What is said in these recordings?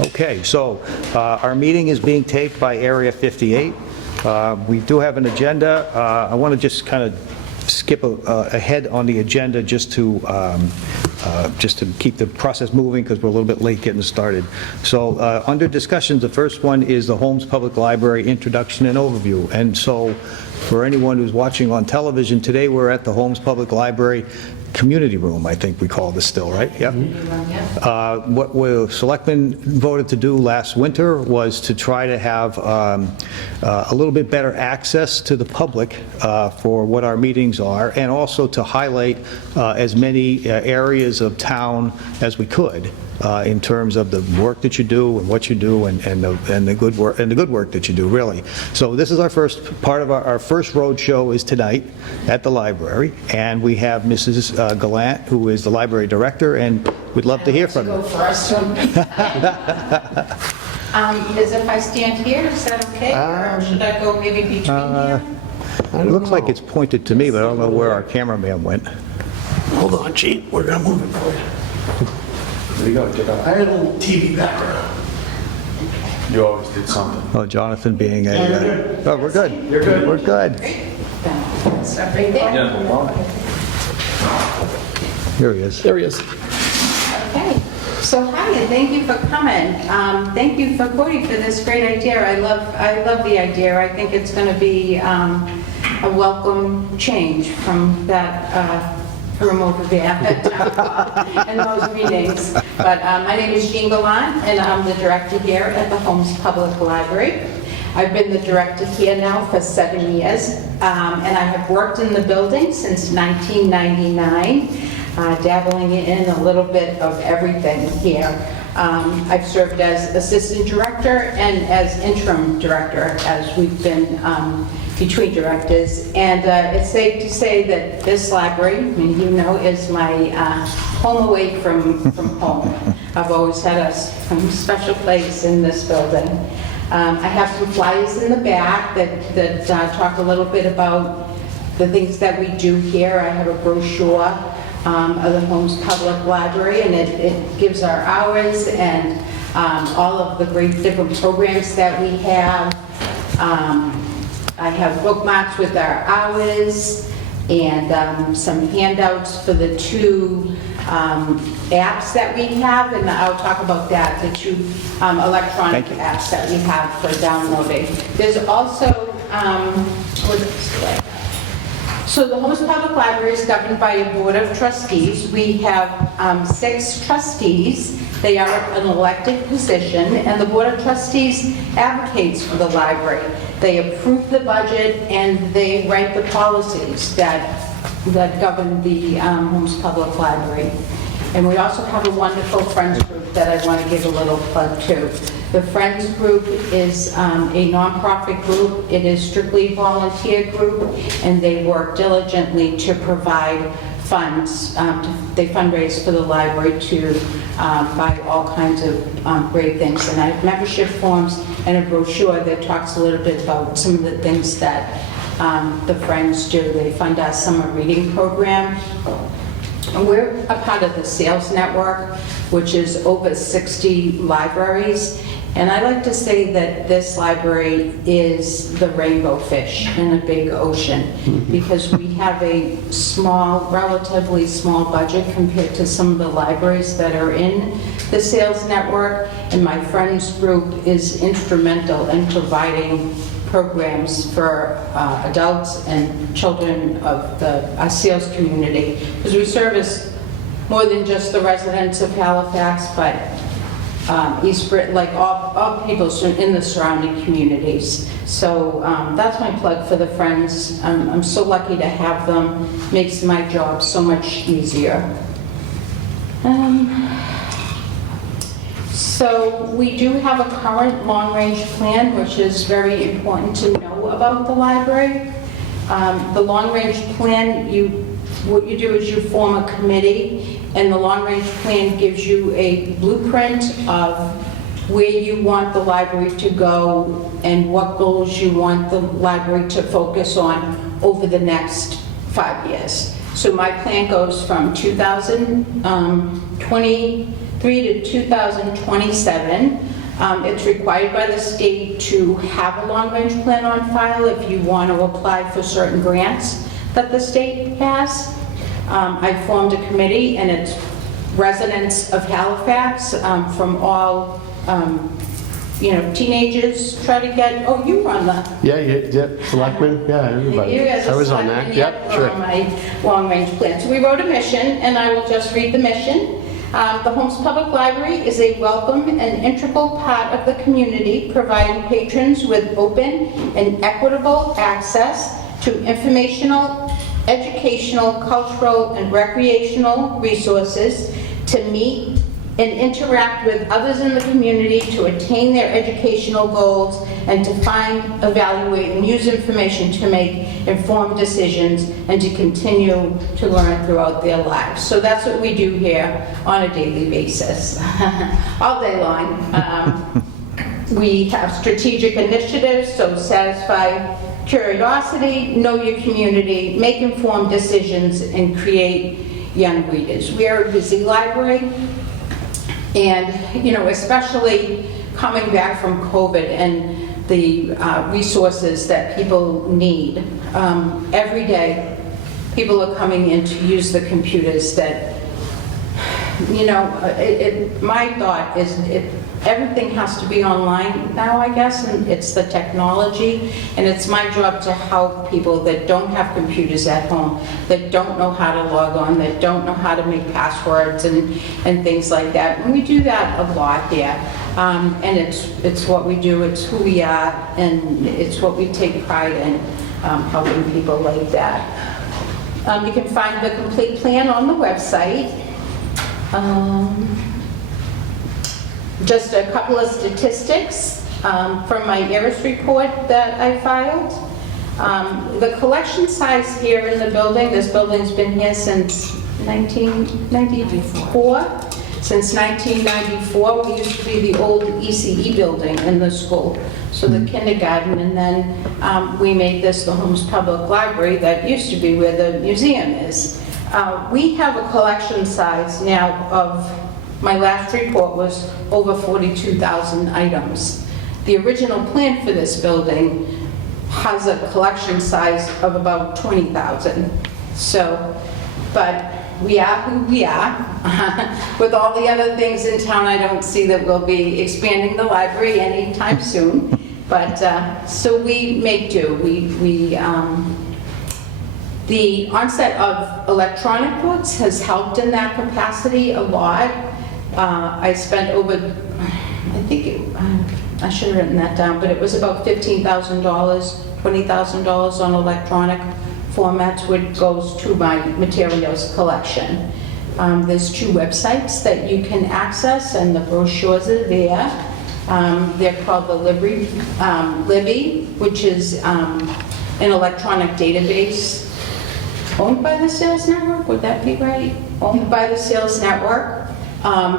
Okay, so our meeting is being taped by Area 58. We do have an agenda. I want to just kind of skip ahead on the agenda just to keep the process moving because we're a little bit late getting started. So under discussions, the first one is the Holmes Public Library introduction and overview. And so for anyone who's watching on television, today we're at the Holmes Public Library Community Room, I think we call this still, right? Yeah. What the Selectmen voted to do last winter was to try to have a little bit better access to the public for what our meetings are, and also to highlight as many areas of town as we could in terms of the work that you do and what you do and the good work that you do, really. So this is our first part of our first road show is tonight at the library, and we have Mrs. Gallant, who is the library director, and we'd love to hear from you. Go first. Is if I stand here, is that okay? Or should I go maybe between here? It looks like it's pointed to me, but I don't know where our cameraman went. Hold on, Gene. We're going to move it for you. There you go, I had a little TV background. You always did something. Oh, Jonathan being a... oh, we're good. You're good. We're good. Stop right there. Here he is. There he is. Okay. So hi, and thank you for coming. Thank you for Cody for this great idea. I love the idea. I think it's going to be a welcome change from that room over there and those meetings. But my name is Jean Gallant, and I'm the director here at the Holmes Public Library. I've been the director here now for 7 years, and I have worked in the building since 1999, dabbling in a little bit of everything here. I've served as assistant director and as interim director as we've been between directors, and it's safe to say that this library, I mean, you know, is my home away from home. I've always had a special place in this building. I have some flyers in the back that talk a little bit about the things that we do here. I have a brochure of the Holmes Public Library, and it gives our hours and all of the great different programs that we have. I have bookmarks with our hours and some handouts for the two apps that we have, and I'll talk about that, the two electronic apps that we have for downloading. There's also, so the Holmes Public Library is governed by a board of trustees. We have 6 trustees. They are an elected position, and the board of trustees advocates for the library. They approve the budget and they write the policies that govern the Holmes Public Library. And we also have a wonderful Friends group that I want to give a little plug to. The Friends group is a nonprofit group. It is strictly volunteer group, and they work diligently to provide funds. They fundraise for the library to buy all kinds of great things. And I have membership forms and a brochure that talks a little bit about some of the things that the Friends do. They fund our summer reading program. And we're a part of the sales network, which is over 60 libraries. And I like to say that this library is the rainbow fish in a big ocean, because we have a relatively small budget compared to some of the libraries that are in the sales network. And my Friends group is instrumental in providing programs for adults and children of our sales community, because we service more than just the residents of Halifax, but East Britain, like all people in the surrounding communities. So that's my plug for the Friends. I'm so lucky to have them. Makes my job so much easier. So we do have a current long-range plan, which is very important to know about the library. The long-range plan, what you do is you form a committee, and the long-range plan gives you a blueprint of where you want the library to go and what goals you want the library to focus on over the next 5 years. So my plan goes from 2020 to 2027. It's required by the state to have a long-range plan on file if you want to apply for certain grants that the state has. I formed a committee, and it's residents of Halifax from all, teenagers try to get, oh, you run the... Yeah, Selectmen, yeah, everybody. You as a I was on that, selectman, yep, were sure. on my long-range plan. So we wrote a mission, and I will just read the mission. The Holmes Public Library is a welcome and integral part of the community, providing patrons with open and equitable access to informational, educational, cultural, and recreational resources to meet and interact with others in the community to attain their educational goals and to find, evaluate, and use information to make informed decisions and to continue to learn throughout their lives. So that's what we do here on a daily basis, all day long. We have strategic initiatives, so satisfy curiosity, know your community, make informed decisions, and create young readers. We are a busy library. And, especially coming back from COVID and the resources that people need, every day people are coming in to use the computers that, my thought is everything has to be online now, I guess, and it's the technology, and it's my job to help people that don't have computers at home, that don't know how to log on, that don't know how to make passwords and things like that. And we do that a lot here. And it's what we do, it's who we are, and it's what we take pride in, helping people like that. You can find the complete plan on the website. Just a couple of statistics from my IRIS report that I filed. The collection size here in the building, this building's been here since 1994. Since 1994, we used to be the old ECE building in the school, so the kindergarten, and then we made this the Holmes Public Library that used to be where the museum is. We have a collection size now of, my last report was over 42,000 items. The original plan for this building has a collection size of about 20,000. So, but we are who we are. With all the other things in town, I don't see that we'll be expanding the library anytime soon. But, so we make do. The onset of electronic books has helped in that capacity a lot. I spent over, I should have written that down, but it was about $15,000, $20,000 on electronic formats, which goes to my materials collection. There's 2 websites that you can access, and the brochures are there. They're called the Libby, which is an electronic database owned by the Sales Network, would that be right? Owned by the Sales Network,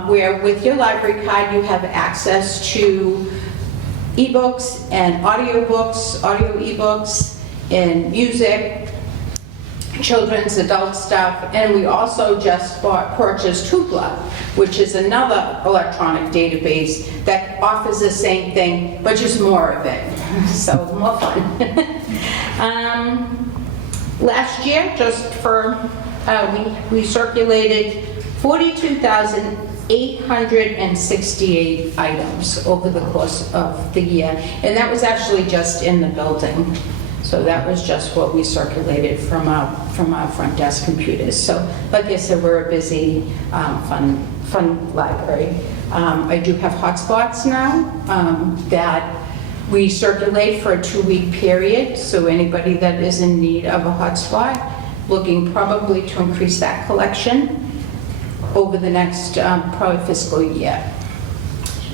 where with your library card you have access to ebooks and audiobooks, audio ebooks, and music, children's, adult stuff, and we also just purchased Hoopla, which is another electronic database that offers the same thing, but just more of it, so more fun. Last year, just for, we circulated 42,868 items over the course of the year, and that was actually just in the building. So that was just what we circulated from our front desk computers. So like I said, we're a busy, fun library. I do have hotspots now that we circulate for a 2-week period. So anybody that is in need of a hotspot, looking probably to increase that collection over the next probably fiscal year.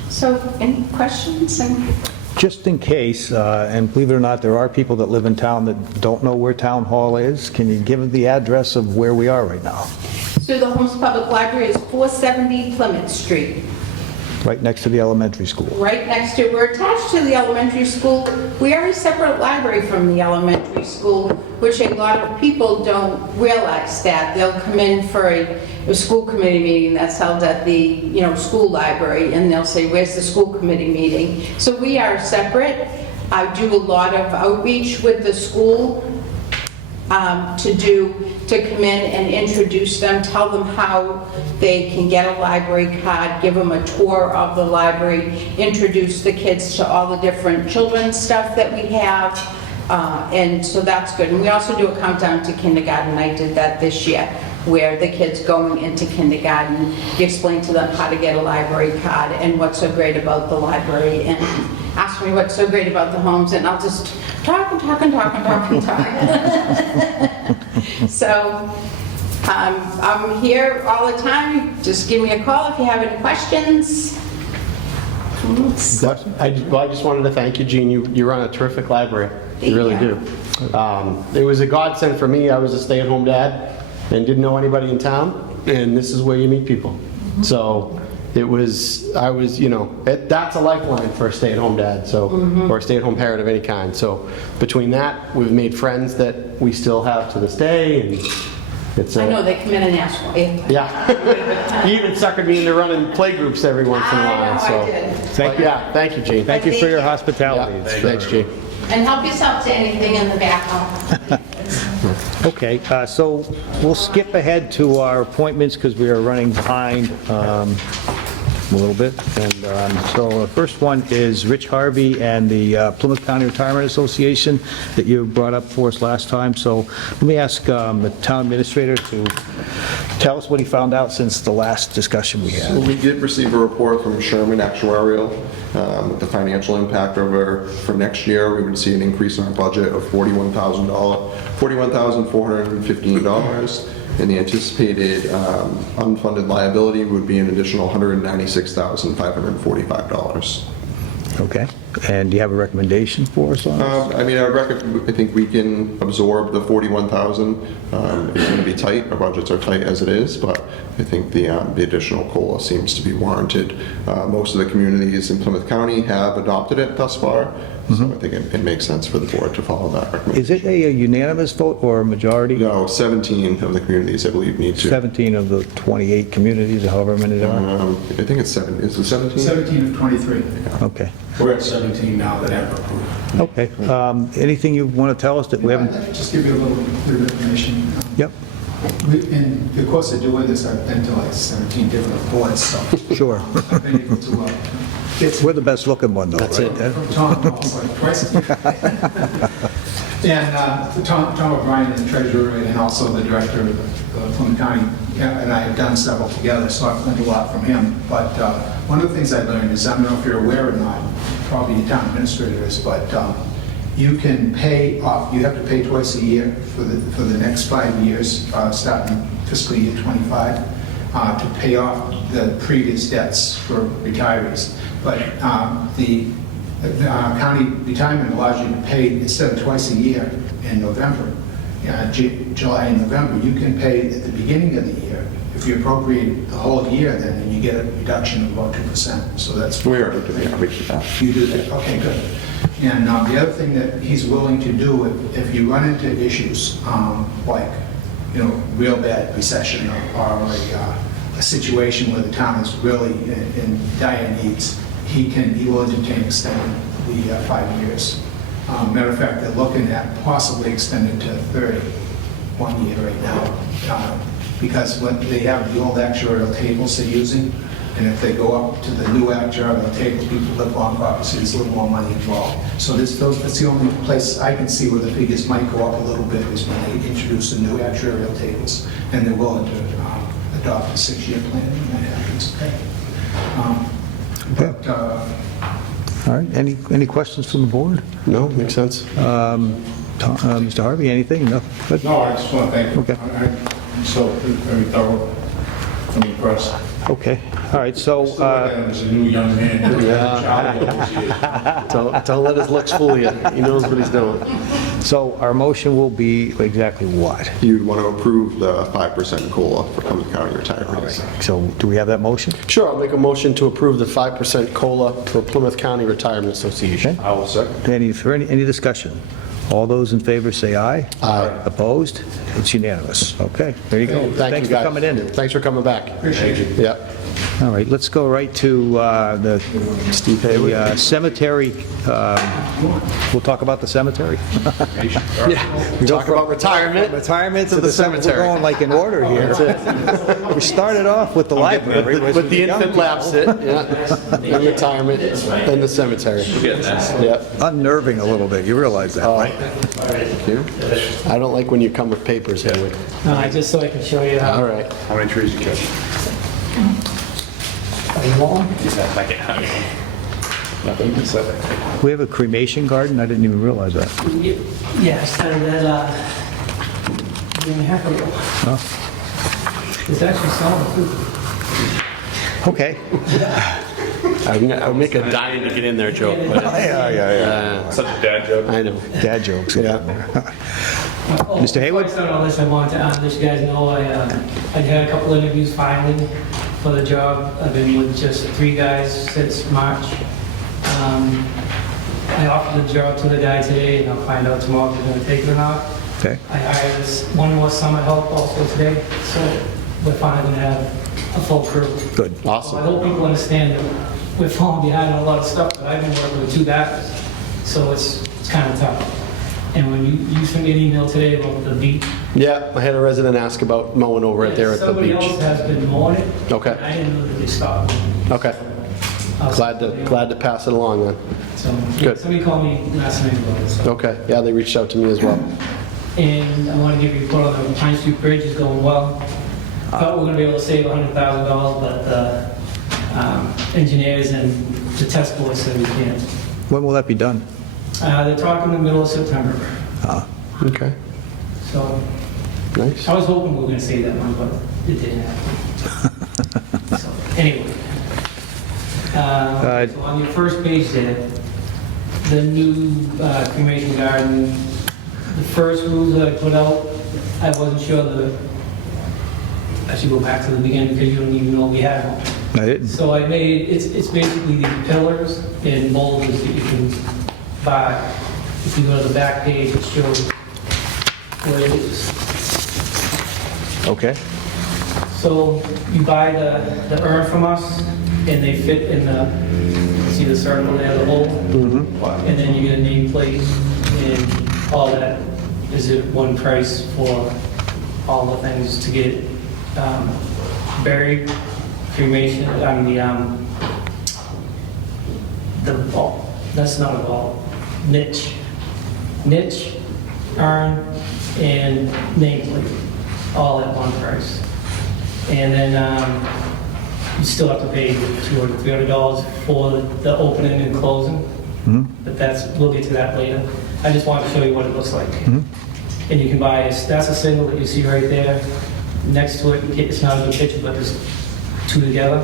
So any questions? Just in case, and believe it or not, there are people that live in town that don't know where Town Hall is. Can you give them the address of where we are right now? So the Holmes Public Library is 470 Plymouth Street. Right next to the elementary school. Right next to, we're attached to the elementary school. We are a separate library from the elementary school, which a lot of people don't realize that. They'll come in for a school committee meeting that's held at the, school library, and they'll say, where's the school committee meeting? So we are separate. I do a lot of outreach with the school to come in and introduce them, tell them how they can get a library card, give them a tour of the library, introduce the kids to all the different children's stuff that we have, and so that's good. And we also do a countdown to kindergarten. I did that this year, where the kids going into kindergarten, you explain to them how to get a library card and what's so great about the library, and ask me what's so great about the homes, and I'll just talk and talk and talk and talk and talk. So I'm here all the time. Just give me a call if you have any questions. I just wanted to thank you, Jean. You run a terrific library. You really do. It was a godsend for me. I was a stay-at-home dad and didn't know anybody in town, and this is where you meet people. So that's a lifeline for a stay-at-home dad, or a stay-at-home parent of any kind. So between that, we've made friends that we still have to this day, and it's I know they come in and ask for it. yeah. You even suckered me into running play groups every once in a while. I know, so. I did. Thank you. Yeah, thank you, Jean. Thank you for your Yeah, hospitality. thanks, Jean. And help yourself to anything in the back. Okay, so we'll skip ahead to our appointments because we are running behind a little bit. And so the first one is Rich Harvey and the Plymouth County Retirement Association that you brought up for us last time. So let me ask the town administrator to tell us what he found out since the last discussion we So had. we did receive a report from Sherman Actuarial. The financial impact for next year, we would see an increase in our budget of $41,415. And the anticipated unfunded liability would be an additional $196,545. Okay, and do you have a recommendation for us on this? I think we can absorb the 41,000. It's going to be tight. Our budgets are tight as it is, but I think the additional COLA seems to be warranted. Most of the communities in Plymouth County have adopted it thus far, so I think it makes sense for the board to follow that recommendation. Is it a unanimous vote or a majority? No, 17 of the communities, I believe, need to. 17 of the 28 communities, or however many there are? I think it's 7. Is it 17? 17 of 23. Okay, We're at 17 now that have approved. okay. Anything you want to tell us that we haven't? Just give you a little bit of information. Yep, In the course of doing this, I've been to like 17 different boards, so sure. I've been able to get We're the best looking one, though, That's right? it. from Tom also twice. And Tom O'Brien is the treasurer and also the director of Plymouth County, and I have done several together, so I've learned a lot from him. But one of the things I learned is, I don't know if you're aware or not, probably your town administrator is, but you can pay off, you have to pay twice a year for the next 5 years, starting fiscal year 25, to pay off the previous debts for retirees. But the county retirement allows you to pay, instead of twice a year in November, July and November, you can pay at the beginning of the year. If you appropriate the whole year, then you get a reduction of about 2%. So that's. We already did the outreach with that. You do that, okay, good. And the other thing that he's willing to do, if you run into issues like, real bad recession or a situation where the town is really in dire needs, he will entertain extending the 5 years. Matter of fact, they're looking at possibly extending to 31 year right now, because when they have the old actuarial tables they're using, and if they go up to the new actuarial tables, people live longer, obviously there's a little more money involved. So that's the only place I can see where the figures might go up a little bit is when they introduce the new actuarial tables, and they're willing to adopt a 6-year plan when that happens. But All right, any questions from the board? No, makes sense. Mr. Harvey, anything? No? Good. no, I just want to thank you. Okay. I'm so very thorough. I'm impressed. Okay, all right, so, As a new young man. Don't let his looks fool you. He knows what he's doing. so our motion will be exactly what? You'd want to approve the 5% COLA for Plymouth County retirees. So do we have that motion? Sure, I'll make a motion to approve the 5% COLA for Plymouth County Retirement Association. Okay. I will second. Any discussion? All those in favor say aye. Aye. Opposed? It's unanimous. Okay, there you go. Thank Thanks you, for guys. coming in. Thanks for coming back. Appreciate you. Yeah. All right, let's go right to the cemetery. We'll talk about the cemetery. We talk about retirement. Retirement to the cemetery. We're going like in order here. We started off with the library. With the infant lapse it, yeah. And retirement, and the cemetery. Yep. Unnerving a little bit, you realize that, right? Thank you. I don't like when you come with papers, Howard. No, just so I can show you how. All right. How many trees you cut? Nothing. We have a cremation garden? I didn't even realize that. Yeah, I started that year and a half ago. Oh. It's actually selling food. Okay. I'll make a dying to get in there joke. But Yeah. Such a dad joke. I know. Dad jokes. Yeah. Mr. Hayward? Before I start all this, I want to let you guys know I had a couple interviews finally for the job. I've been with just 3 guys since March. I offered the job to the guy today, and I'll find out tomorrow if he's going to take it or not. Okay. I hired one more summer help also today, so we're finally going to have a full crew. Good. So I Awesome. hope people understand that we're falling behind on a lot of stuff, but I've been working with 2 guys, so it's kind of tough. And when you sent me an email today about the beach. Yeah, I had a resident ask about mowing over right there at the Somebody else beach. has been mowing it. Okay. I didn't know that they stopped. Okay. Glad to pass it along then. So, Good. somebody called me last night about it, so. Okay. Yeah, they reached out to me as well. And I want to give you a report on the Pine Street Bridge is going well. Thought we were going to be able to save $100,000, but the engineers and the test board said we can't. When will that be done? They're talking the middle of September, Okay. so Nice. I was hoping we were going to save that money, but it didn't happen. So, anyway. So on your first page there, the new cremation garden, the first rules that I put out, I wasn't sure I should go back to the beginning because you don't even know we had one. I didn't. So I made, it's basically the pillars and boulders that you can buy. If you go to the back page, it shows what it is. Okay. So you buy the urn from us, and they fit in see the circle there, the hole? And then you get a nameplate, and all that is at one price for all the things to get buried, cremation, the vault, that's not a vault, niche, urn, and nameplate, all at one price. And then you still have to pay $200, $300 for the opening and closing, but we'll get to that later. I just wanted to show you what it looks like. And you can buy, that's a single that you see right there. Next to it, it's not a good picture, but there's 2 together.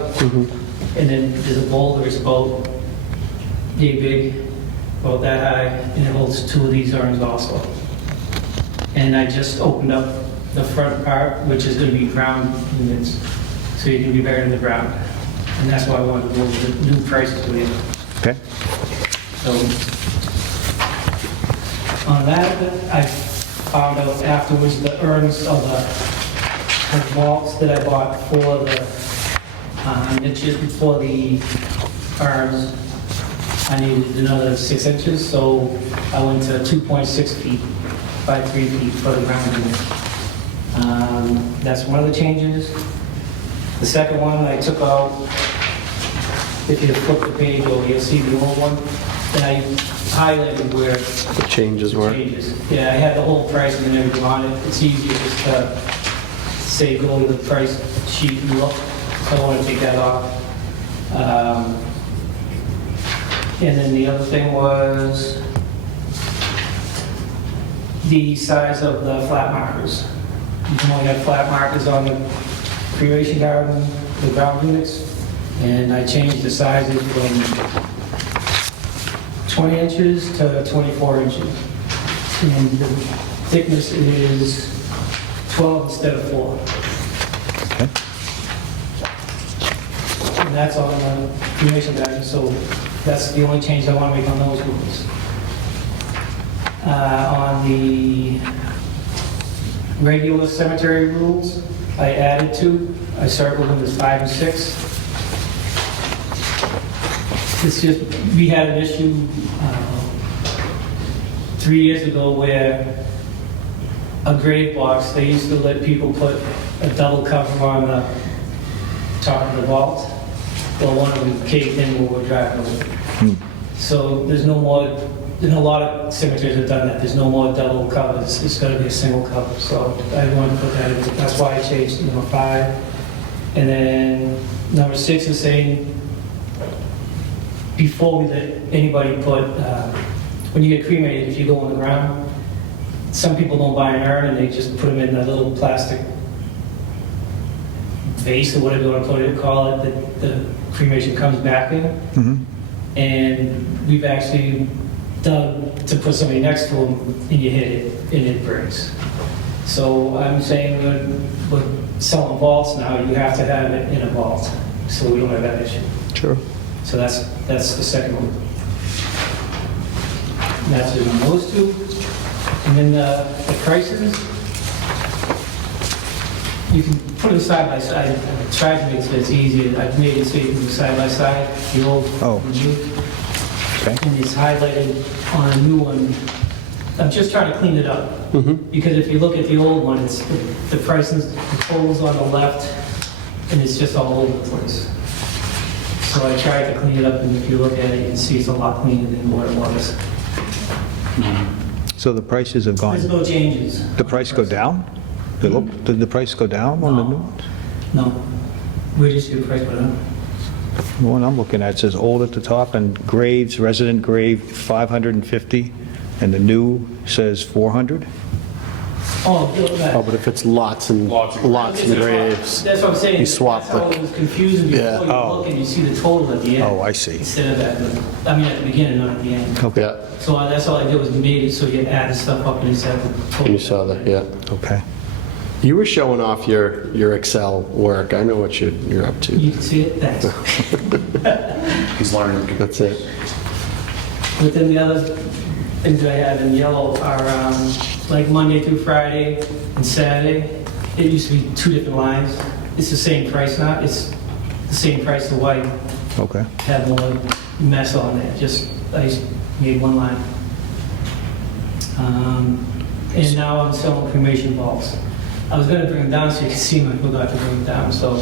And then there's a boulder, it's about yay big, about that high, and it holds 2 of these urns also. And I just opened up the front part, which is going to be ground units, so you can be buried in the ground. And that's why I wanted to go with the new prices with you. Okay. So on that, I found out afterwards the urns of the vaults that I bought for the niches, for the urns, I needed another 6 inches, so I went to 2.6 feet by 3 feet for the ground unit. That's one of the changes. The second one I took out, if you flip the page over, you'll see the old one. And I highlighted where The changes were. changes. Yeah, I had the whole price and everything on it. It's easier just to say go to the price sheet and look. So I want to take that off. And then the other thing was the size of the flat markers. You can only have flat markers on the cremation garden, the ground units, and I changed the sizes from 20 inches to 24 inches. And the thickness is 12 instead of 4. Okay. And that's on the cremation garden, so that's the only change I want to make on those rules. On the regular cemetery rules, I added 2. I circled them as 5 and 6. It's just, we had an issue 3 years ago where a grave box, they used to let people put a double cover on the top of the vault. Well, one of them caved in when we were driving over. So there's no more, and a lot of cemeteries have done that, there's no more double covers, it's gonna be a single cover. So I wanted to put that in, that's why I changed number 5. And then number 6 is saying, before we let anybody put, when you get cremated, if you go on the ground, some people don't buy an urn and they just put them in a little plastic vase or whatever you want to call it, that the cremation comes back in. And we've actually dug to put somebody next to them and you hit it and it breaks. So I'm saying we're selling vaults now, you have to have it in a vault, so we don't have that issue. Sure. So that's the second one. That's it on those 2. And then the prices, you can put them side by side. I tried to make it so it's easier. I've made it so you can do side by side, the old and the new. Okay. And it's highlighted on a new one. I'm just trying to clean it up. Because if you look at the old one, it's the prices, the totals on the left, and it's just all over the place. So I tried to clean it up, and if you look at it, you can see it's a lot cleaner than what it was. So the prices have There's gone, no changes. the price go down? Did the price go down on the new ones? No. Where did you see the price go down? The one I'm looking at says old at the top and graves, resident grave, 550, and the new says 400? Oh, that. Oh, but if it's lots and Lots and graves. That's what I'm saying. You swapped That's how the- it was confusing before Yeah. you look and you see the total at the end. Oh, I see. Instead of at the beginning, not at the end. Yeah, So that's all I did was made it so you add the stuff up and you said the total. you saw that, yeah. Okay. You were showing off your Excel work. I know what you're up to. You can see it, thanks. He's learning. That's it. But then the other things that I have in yellow are like Monday through Friday and Saturday. It used to be 2 different lines. It's the same price now. It's the same price the white. Okay. Had more mess on it. Just I just made one line. And now I'm selling cremation balls. I was going to bring them down so you can see them. I forgot to bring them down. So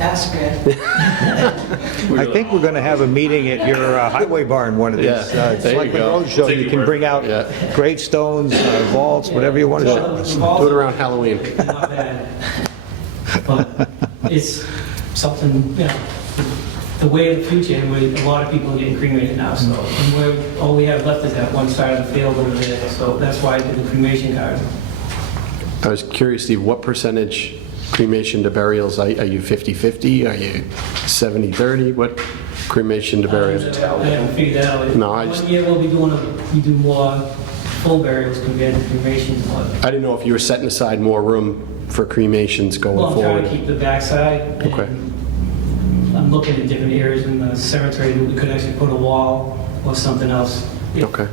That's good. I think we're going to have a meeting at your highway barn one of these. Yeah, there you Selectmen go. Roadshow. You can bring out Yeah. gravestones, vaults, whatever you want to show us. Do it around Halloween. not bad. But it's something, the way of the future, and a lot of people are getting cremated now, so, and all we have left is that one side of the field over there, so that's why I did the cremation card. I was curious, Steve, what percentage cremation to burials? Are you 50/50? Are you 70/30? What cremation to burials? I haven't figured that out. No, I just- One year we do more full burials compared to cremations, but, I didn't know if you were setting aside more room for cremations going well, I'm trying to forward. keep the backside. and Okay. I'm looking at different areas in the cemetery that we could actually put a wall or something else. if Okay,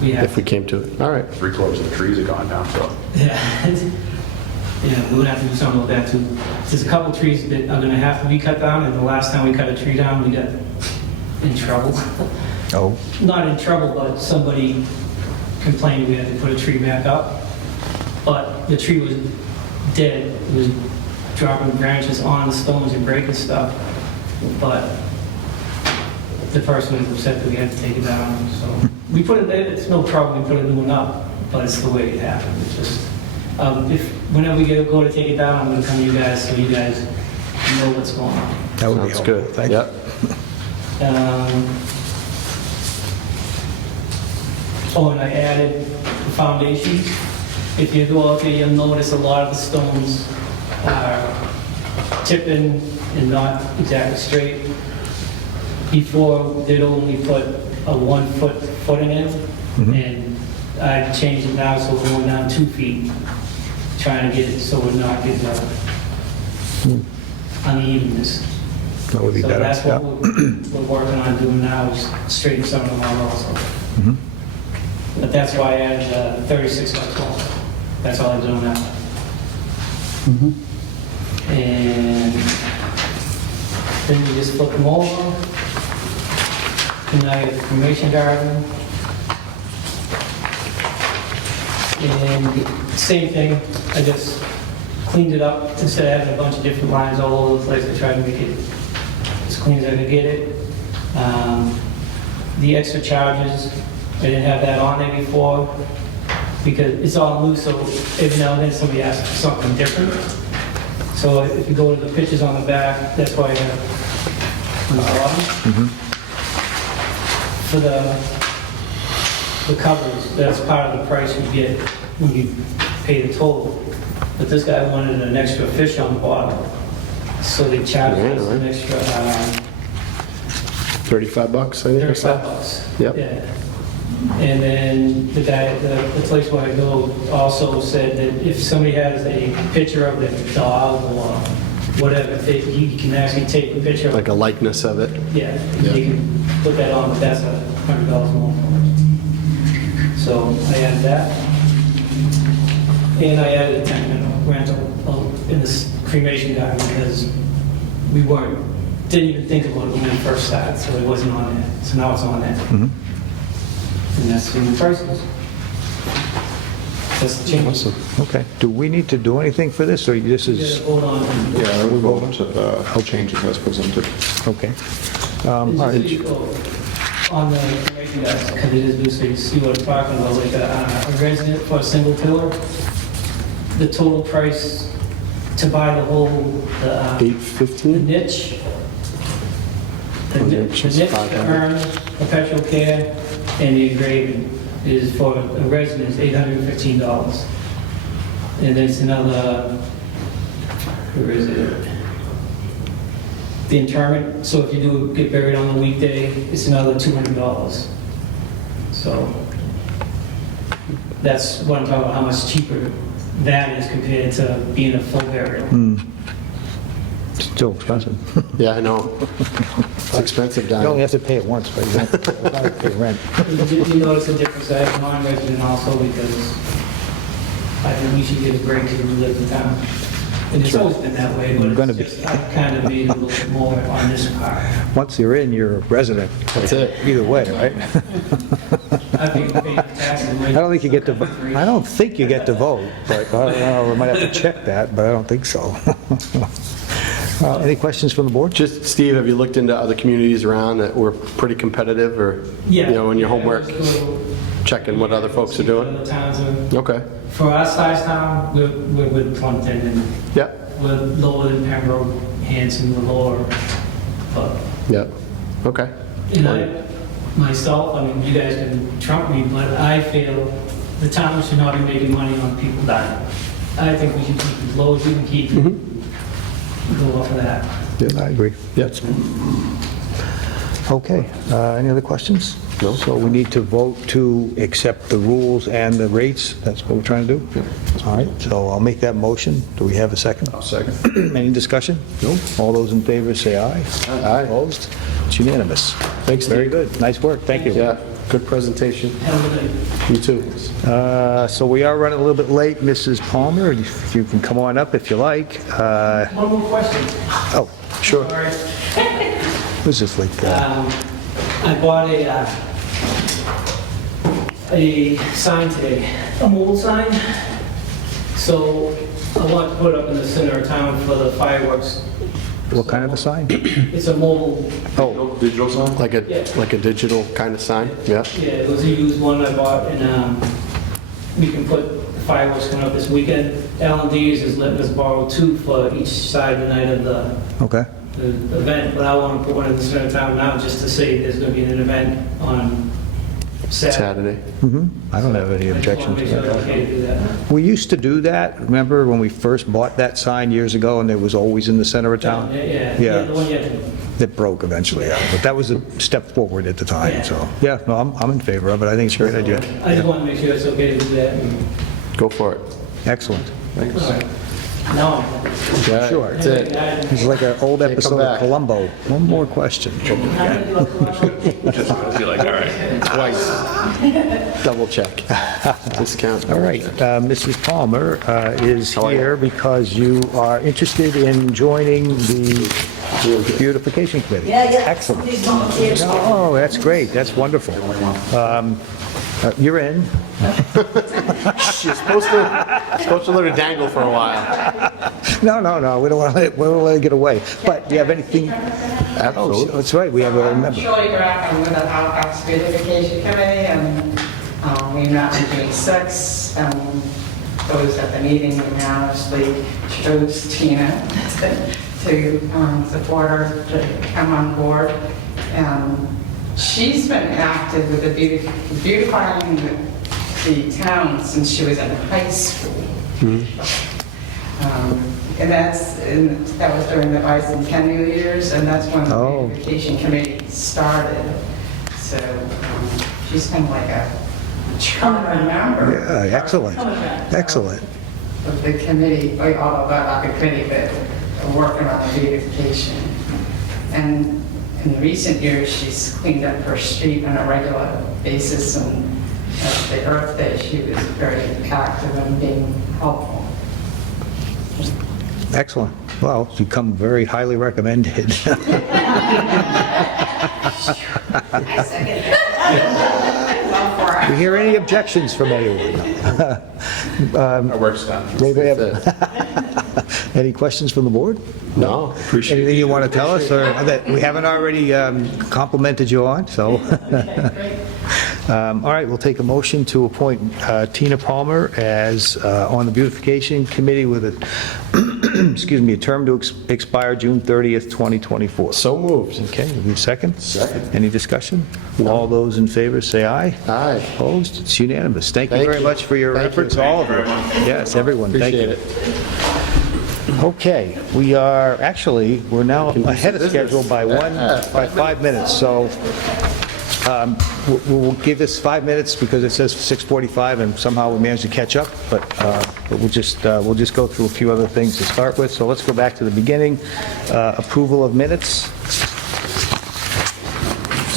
We have. if we came to it. All right. 3/4 of the trees are gone now, so. Yeah, yeah, we're gonna have to do something with that too. There's a couple trees that are gonna have to be cut down, and the last time we cut a tree down, we got in trouble. Oh, Not in trouble, but somebody complained we had to put a tree back up. But the tree was dead, it was dropping branches on the stones and breaking stuff. But the person was upset that we had to take it down, so. We put it, it's no trouble, we put a new one up, but it's the way it happened. It's just, whenever we go to take it down, I'm gonna come to you guys so you guys know what's going on. that would be Sounds helpful. good. Thank you. Yep. Oh, and I added the foundation. If you go out there, you'll notice a lot of the stones are tipping and not exactly straight. Before, they'd only put a 1-foot footing in, and I changed it now so we're going down 2 feet, trying to get it so we're not getting unevenness. That would be So better. that's what yeah. we're working on doing now, is straighten some of them out also. But that's why I added 36 by 12. That's all I'm doing now. And then you just flip them over. And now you have the cremation garden. And same thing, I just cleaned it up instead of having a bunch of different lines all over the place. I tried to make it as clean as I could get it. The extra charges, I didn't have that on there before because it's all loose, so every now and then somebody asks for something different. So if you go to the pictures on the back, that's why I have on the bottom. For the covers, that's part of the price you get when you pay the total. But this guy wanted an extra fish on the bottom, so they charged us an extra $35, I think. or so? $35. Yep. Yeah. And then the guy at the place where I go also said that if somebody has a picture of their dog or whatever, he can actually take a picture of Like a likeness of it. Yeah, you can put that on, but that's $100 more for it. So I added that. And I added a 10-minute rental in this cremation garden because we didn't even think about it when we first started, so it wasn't on there. So now it's on there. And that's in the prices. That's the change. Awesome. Okay. Do we need to do anything for this, or this You is, gotta hold on. Yeah, I would vote to the changes as presented. okay. On the cremation guys, because it is new, so you see what I'm talking about, like a resident for a single pillar, the total price to buy the whole, the $8.15? niche, the Oh, niche, it's the $500. urn, perpetual care, and the engraving is for a resident is $815. And then it's another, where is it? The interment, so if you do get buried on a weekday, it's another $200. So that's what I'm talking about, how much cheaper that is compared to being a full burial. Still expensive. Yeah, I know. It's expensive You only down. have to pay it once, but you don't have to pay rent. You notice the difference, I have non-resident also because I think we should get a break to live in town. And it's always been that way, Gonna but be. it's just, I've kind of made it a little bit more on this part. Once you're in, you're a resident. That's it. Either way, right? I think paying taxes. I don't think you get to, I don't think you get to vote, but I don't know, we might have to check that, but I don't think so. Any questions from the board? Just, Steve, have you looked into other communities around that were pretty competitive or, Yeah. you know, in your Yeah, homework, let's go- checking what other folks are see what doing? other towns are- Okay. For our size town, we're with Plumpton and Yeah, we're lower than Pembroke, Hanson, we're lower. But, yeah. Okay. and myself, I mean, you guys can trump me, but I feel the town should not be making money on people dying. I think we should keep as low as we can keep. Go off of that. I agree. Yep. Okay, any other questions? No. So we need to vote to accept the rules and the rates, that's what we're trying to do? All right, so I'll make that motion. Do we have a second? I'll second. Any discussion? No. All those in favor say aye. Aye. Opposed? It's unanimous. Thanks, Steve. Very good, nice work, thank you. Yeah, good presentation. Have a good night. You too. So we are running a little bit late, Mrs. Palmer, if you can come on up if you like. One more question. Oh, sure. All right. Who's this, like, I bought a sign today, a mobile sign. So I want to put it up in the center of town for the fireworks. what kind of a sign? It's a mobile, Oh, Digital sign? Like a digital kind of sign? Yeah. yeah, it was a used one I bought, and we can put the fireworks coming up this weekend. L&D's is letting us borrow 2 for each side the night of the okay. event, but I want to put one in the center of town now just to say there's going to be an event on Saturday. Saturday. I don't have any objection to I just want to make sure that. it's okay to do that. We used to do that, remember when we first bought that sign years ago and it was always in the center of town? Yeah, the one you have to. It broke eventually, yeah, but that was a step forward at the time, Yeah. so, yeah, no, I'm in favor of it, I think it's a great idea. I just want to make sure it's okay to do that. Go for it. Excellent. All right. No. Yeah, Sure. That's it. It's like an old come episode of back. Columbo. One more question. Be like, all right. Twice. Double check. Discount. All right, Mrs. Palmer is here because you are interested in joining the Beautification Committee. Yeah. Excellent. These volunteers. Oh, that's great, that's wonderful. You're in. You're supposed to let it dangle for a while. No, we don't want to let it get away. But do you have anything? Absolutely. Oh, that's right, we have a member. Shirley Graff, I'm with the Halifax Beautification Committee, and we met on June 6th. Those at the meeting unanimously chose Tina to support her to come on board. She's been active with the beautifying the town since she was in high school. And that was during the bicentennial years, and that's when the Beautification Committee started. So she's kind of like a charter member. Yeah, excellent, excellent. Of the committee, although not the committee, but working on the beautification. And in recent years, she's cleaned up her street on a regular basis, and at the Earth Day, she was very active and being helpful. Excellent. Well, you come very highly recommended. I second that. Do you hear any objections from anyone? Our work's done. Anybody have any questions from the board? No, appreciate it. Anything you want to tell us, or that we haven't already complimented you on, so. All right, we'll take a motion to appoint Tina Palmer as on the Beautification Committee with a, excuse me, a term to expire June 30th, 2024. So moved. Okay, will you second? Second. Any discussion? All those in favor say aye. Aye. Opposed? It's unanimous. Thank you Thank very you. much for your Thank you. efforts, all of you. Yes, everyone, thank Appreciate you. it. Okay, we're now ahead of schedule by 5 minutes, so we'll give this 5 minutes because it says 6:45 and somehow we managed to catch up, but we'll just go through a few other things to start with. So let's go back to the beginning. Approval of minutes.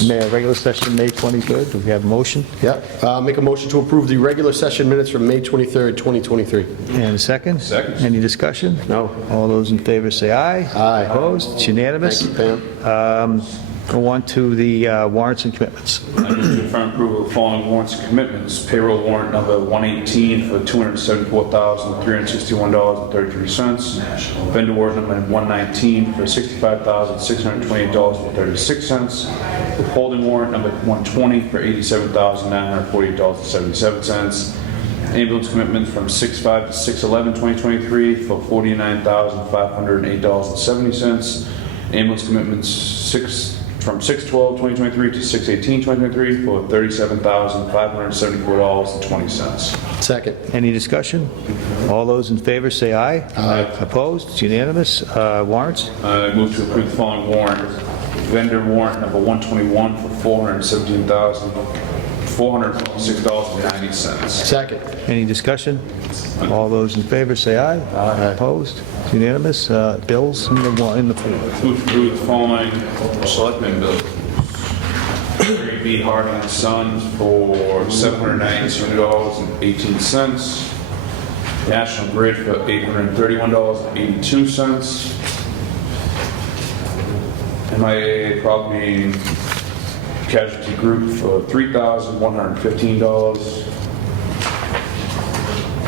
Regular session, May 23rd. Do we have a motion? Yep. Make a motion to approve the regular session minutes from May 23rd, 2023. And a second? Second. Any discussion? No. All those in favor say aye. Aye. Opposed? It's unanimous. Thank you, Pam. Go on to the warrants and commitments. I move to affirm approval of the following warrants and commitments. Payroll warrant number 118 for $274,361.33. Vendor warrant number 119 for $65,628.36. Withholding warrant number 120 for $87,940.77. Ambulance commitment from 6/5 to 6/11/2023 for $49,508.70. Ambulance commitments from 6/12/2023 to 6/18/2023 for $37,574.20. Second. Any discussion? All those in favor say aye. Aye. Opposed? It's unanimous. Warrants? I move to approve the following warrant. Vendor warrant number 121 for $417,456.90. Second. Any discussion? All those in favor say aye. Aye. Opposed? It's unanimous. Bills in the Move to approve the following Selectmen bills. Mary B. Harding and Sons for $792.18. National Grid for $831.82. MIA Property Casualty Group for $3,115.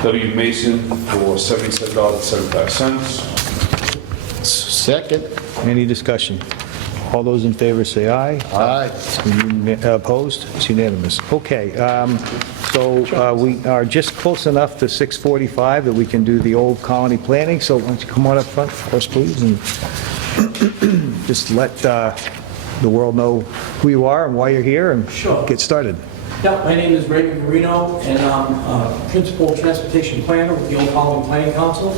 W. Mason for $77.75. Second. Any discussion? All those in favor say aye. Aye. Opposed? It's unanimous. Okay, so we are just close enough to 6:45 that we can do the Old Colony planning, so why don't you come on up front first, please, and just let the world know who you are and why you're here, and Sure. get started. Yeah, my name is Raymond Marino, and I'm Principal Transportation Planner with the Old Colony Planning Council.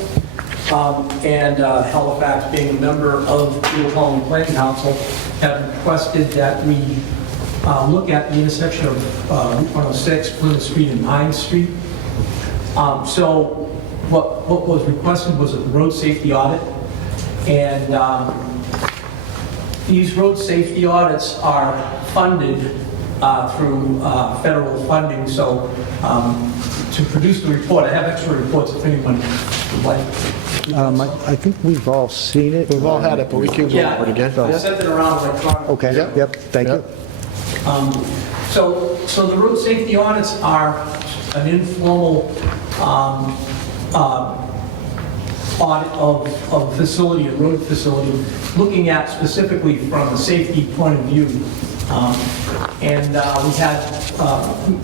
And Halifax, being a member of the Old Colony Planning Council, have requested that we look at the intersection of Route 106, Plymouth Street and Pine Street. So what was requested was a road safety audit. And these road safety audits are funded through federal funding. So to produce the report, I have extra reports if anyone would like. I think we've all seen it. We've all had it, but we can go Yeah, over it again. I sent it around electronically. Okay, yep, thank you. So the road safety audits are an informal audit of facility, a road facility, looking at specifically from a safety point of view.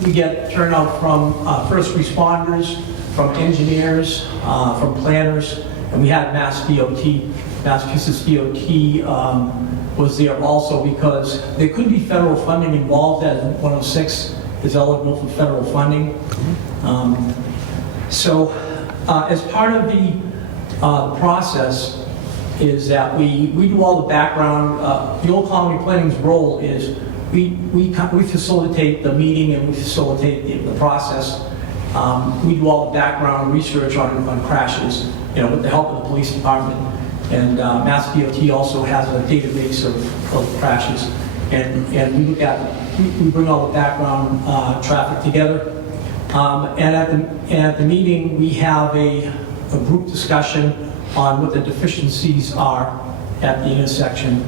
We get turnout from first responders, from engineers, from planners, and we had Massachusetts DOT was there also because there could be federal funding involved, as 106 is eligible for federal funding. As part of the process is that we do all the background. The Old Colony Planning's role is we facilitate the meeting and we facilitate the process. We do all the background research on crashes, with the help of the police department. And Mass DOT also has a database of crashes. And we bring all the background traffic together. And at the meeting, we have a group discussion on what the deficiencies are at the intersection.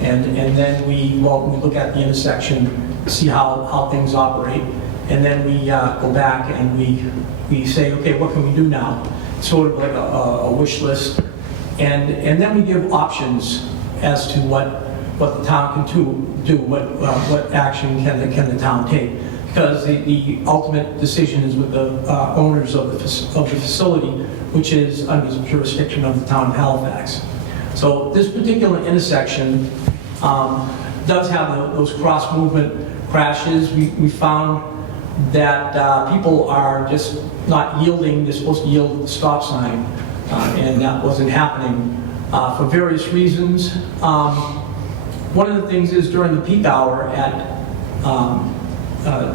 And then we look at the intersection, see how things operate. And then we go back and we say, okay, what can we do now? Sort of like a wish list. And then we give options as to what the town can do, what action can the town take. Because the ultimate decision is with the owners of the facility, which is under the jurisdiction of the town of Halifax. So this particular intersection does have those cross-movement crashes. We found that people are just not yielding. They're supposed to yield at the stop sign, and that wasn't happening for various reasons. One of the things is during the peak hour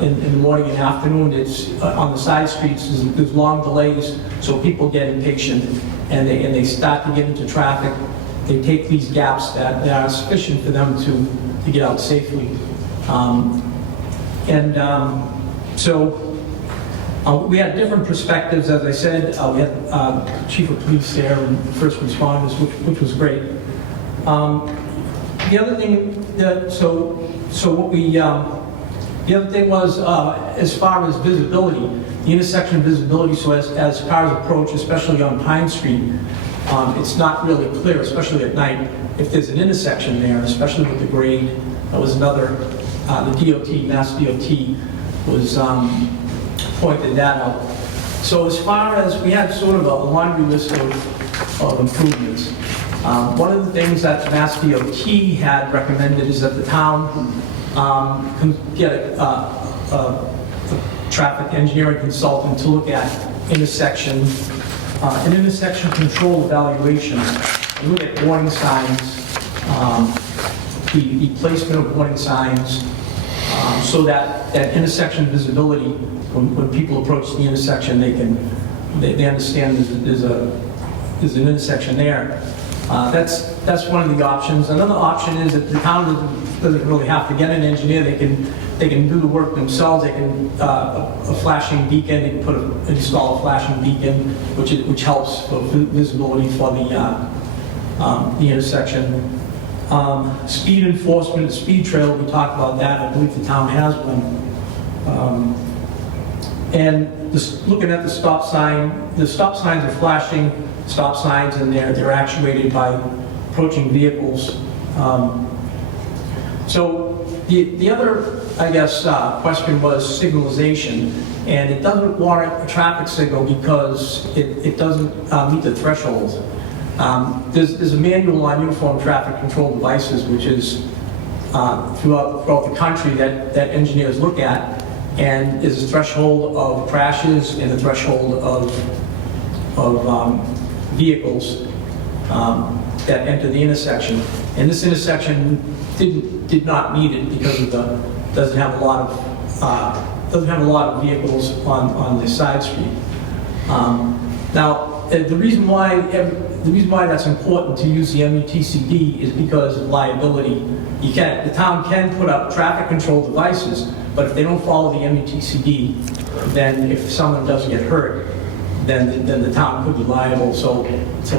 in the morning and afternoon, it's on the side streets, there's long delays, so people get impatient and they start to get into traffic. They take these gaps that are sufficient for them to get out safely. We had different perspectives, as I said. We had chief of police there and first responders, which was great. The other thing the other thing was, as far as visibility, the intersection visibility, so as cars approach, especially on Pine Street, it's not really clear, especially at night, if there's an intersection there, especially with the grade. That was another, the DOT, Mass DOT, was pointed that out. So as far as, we had sort of a laundry list of improvements. One of the things that Mass DOT had recommended is that the town can get a traffic engineering consultant to look at an intersection control evaluation, and look at warning signs, the placement of warning signs, so that intersection visibility, when people approach the intersection, they understand there's an intersection there. That's one of the options. Another option is that the town doesn't really have to get an engineer. They can do the work themselves. They can a flashing beacon. They can install a flashing beacon, which helps for visibility for the intersection. Speed enforcement, the speed trail. We talked about that. I believe the town has one. Looking at the stop sign, the stop signs are flashing stop signs, and they're actuated by approaching vehicles. So the other, I guess, question was signalization, and it doesn't warrant a traffic signal because it doesn't meet the threshold. There's a manual on uniform traffic control devices, which is throughout the country that engineers look at, and there's a threshold of crashes and a threshold of vehicles that enter the intersection. And this intersection did not meet it because of doesn't have a lot of vehicles on the side street. Now, the reason why that's important to use the MUTCD is because of liability. The town can put up traffic control devices, but if they don't follow the MUTCD, then if someone does get hurt, then the town could be liable. So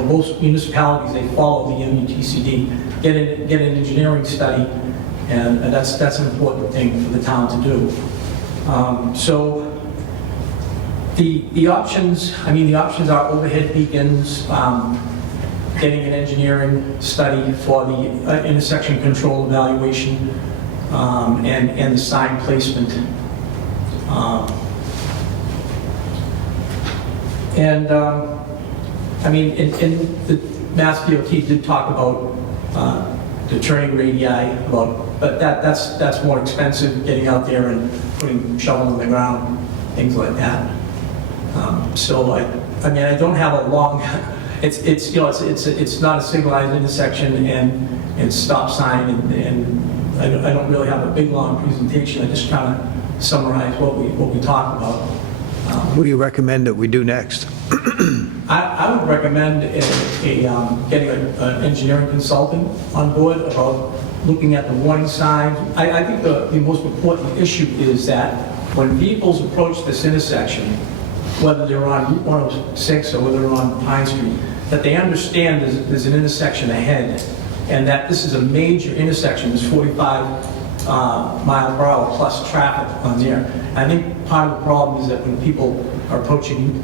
most municipalities, they follow the MUTCD, get an engineering study, and that's an important thing for the town to do. So the options, the options are overhead beacons, getting an engineering study for the intersection control evaluation, and the sign placement. And the Mass DOT did talk about the turning radii, but that's more expensive, getting out there and putting shovel in the ground, things like that. So I don't have a long. It's not a signalized intersection and stop sign, and I don't really have a big long presentation. I just kind of summarize what we talked about. What do you recommend that we do next? I would recommend getting an engineering consultant on board about looking at the warning signs. I think the most important issue is that when vehicles approach this intersection, whether they're on Route 106 or whether they're on Pine Street, that they understand there's an intersection ahead, and that this is a major intersection. There's 45 mile per hour plus traffic on there. I think part of the problem is that when people are approaching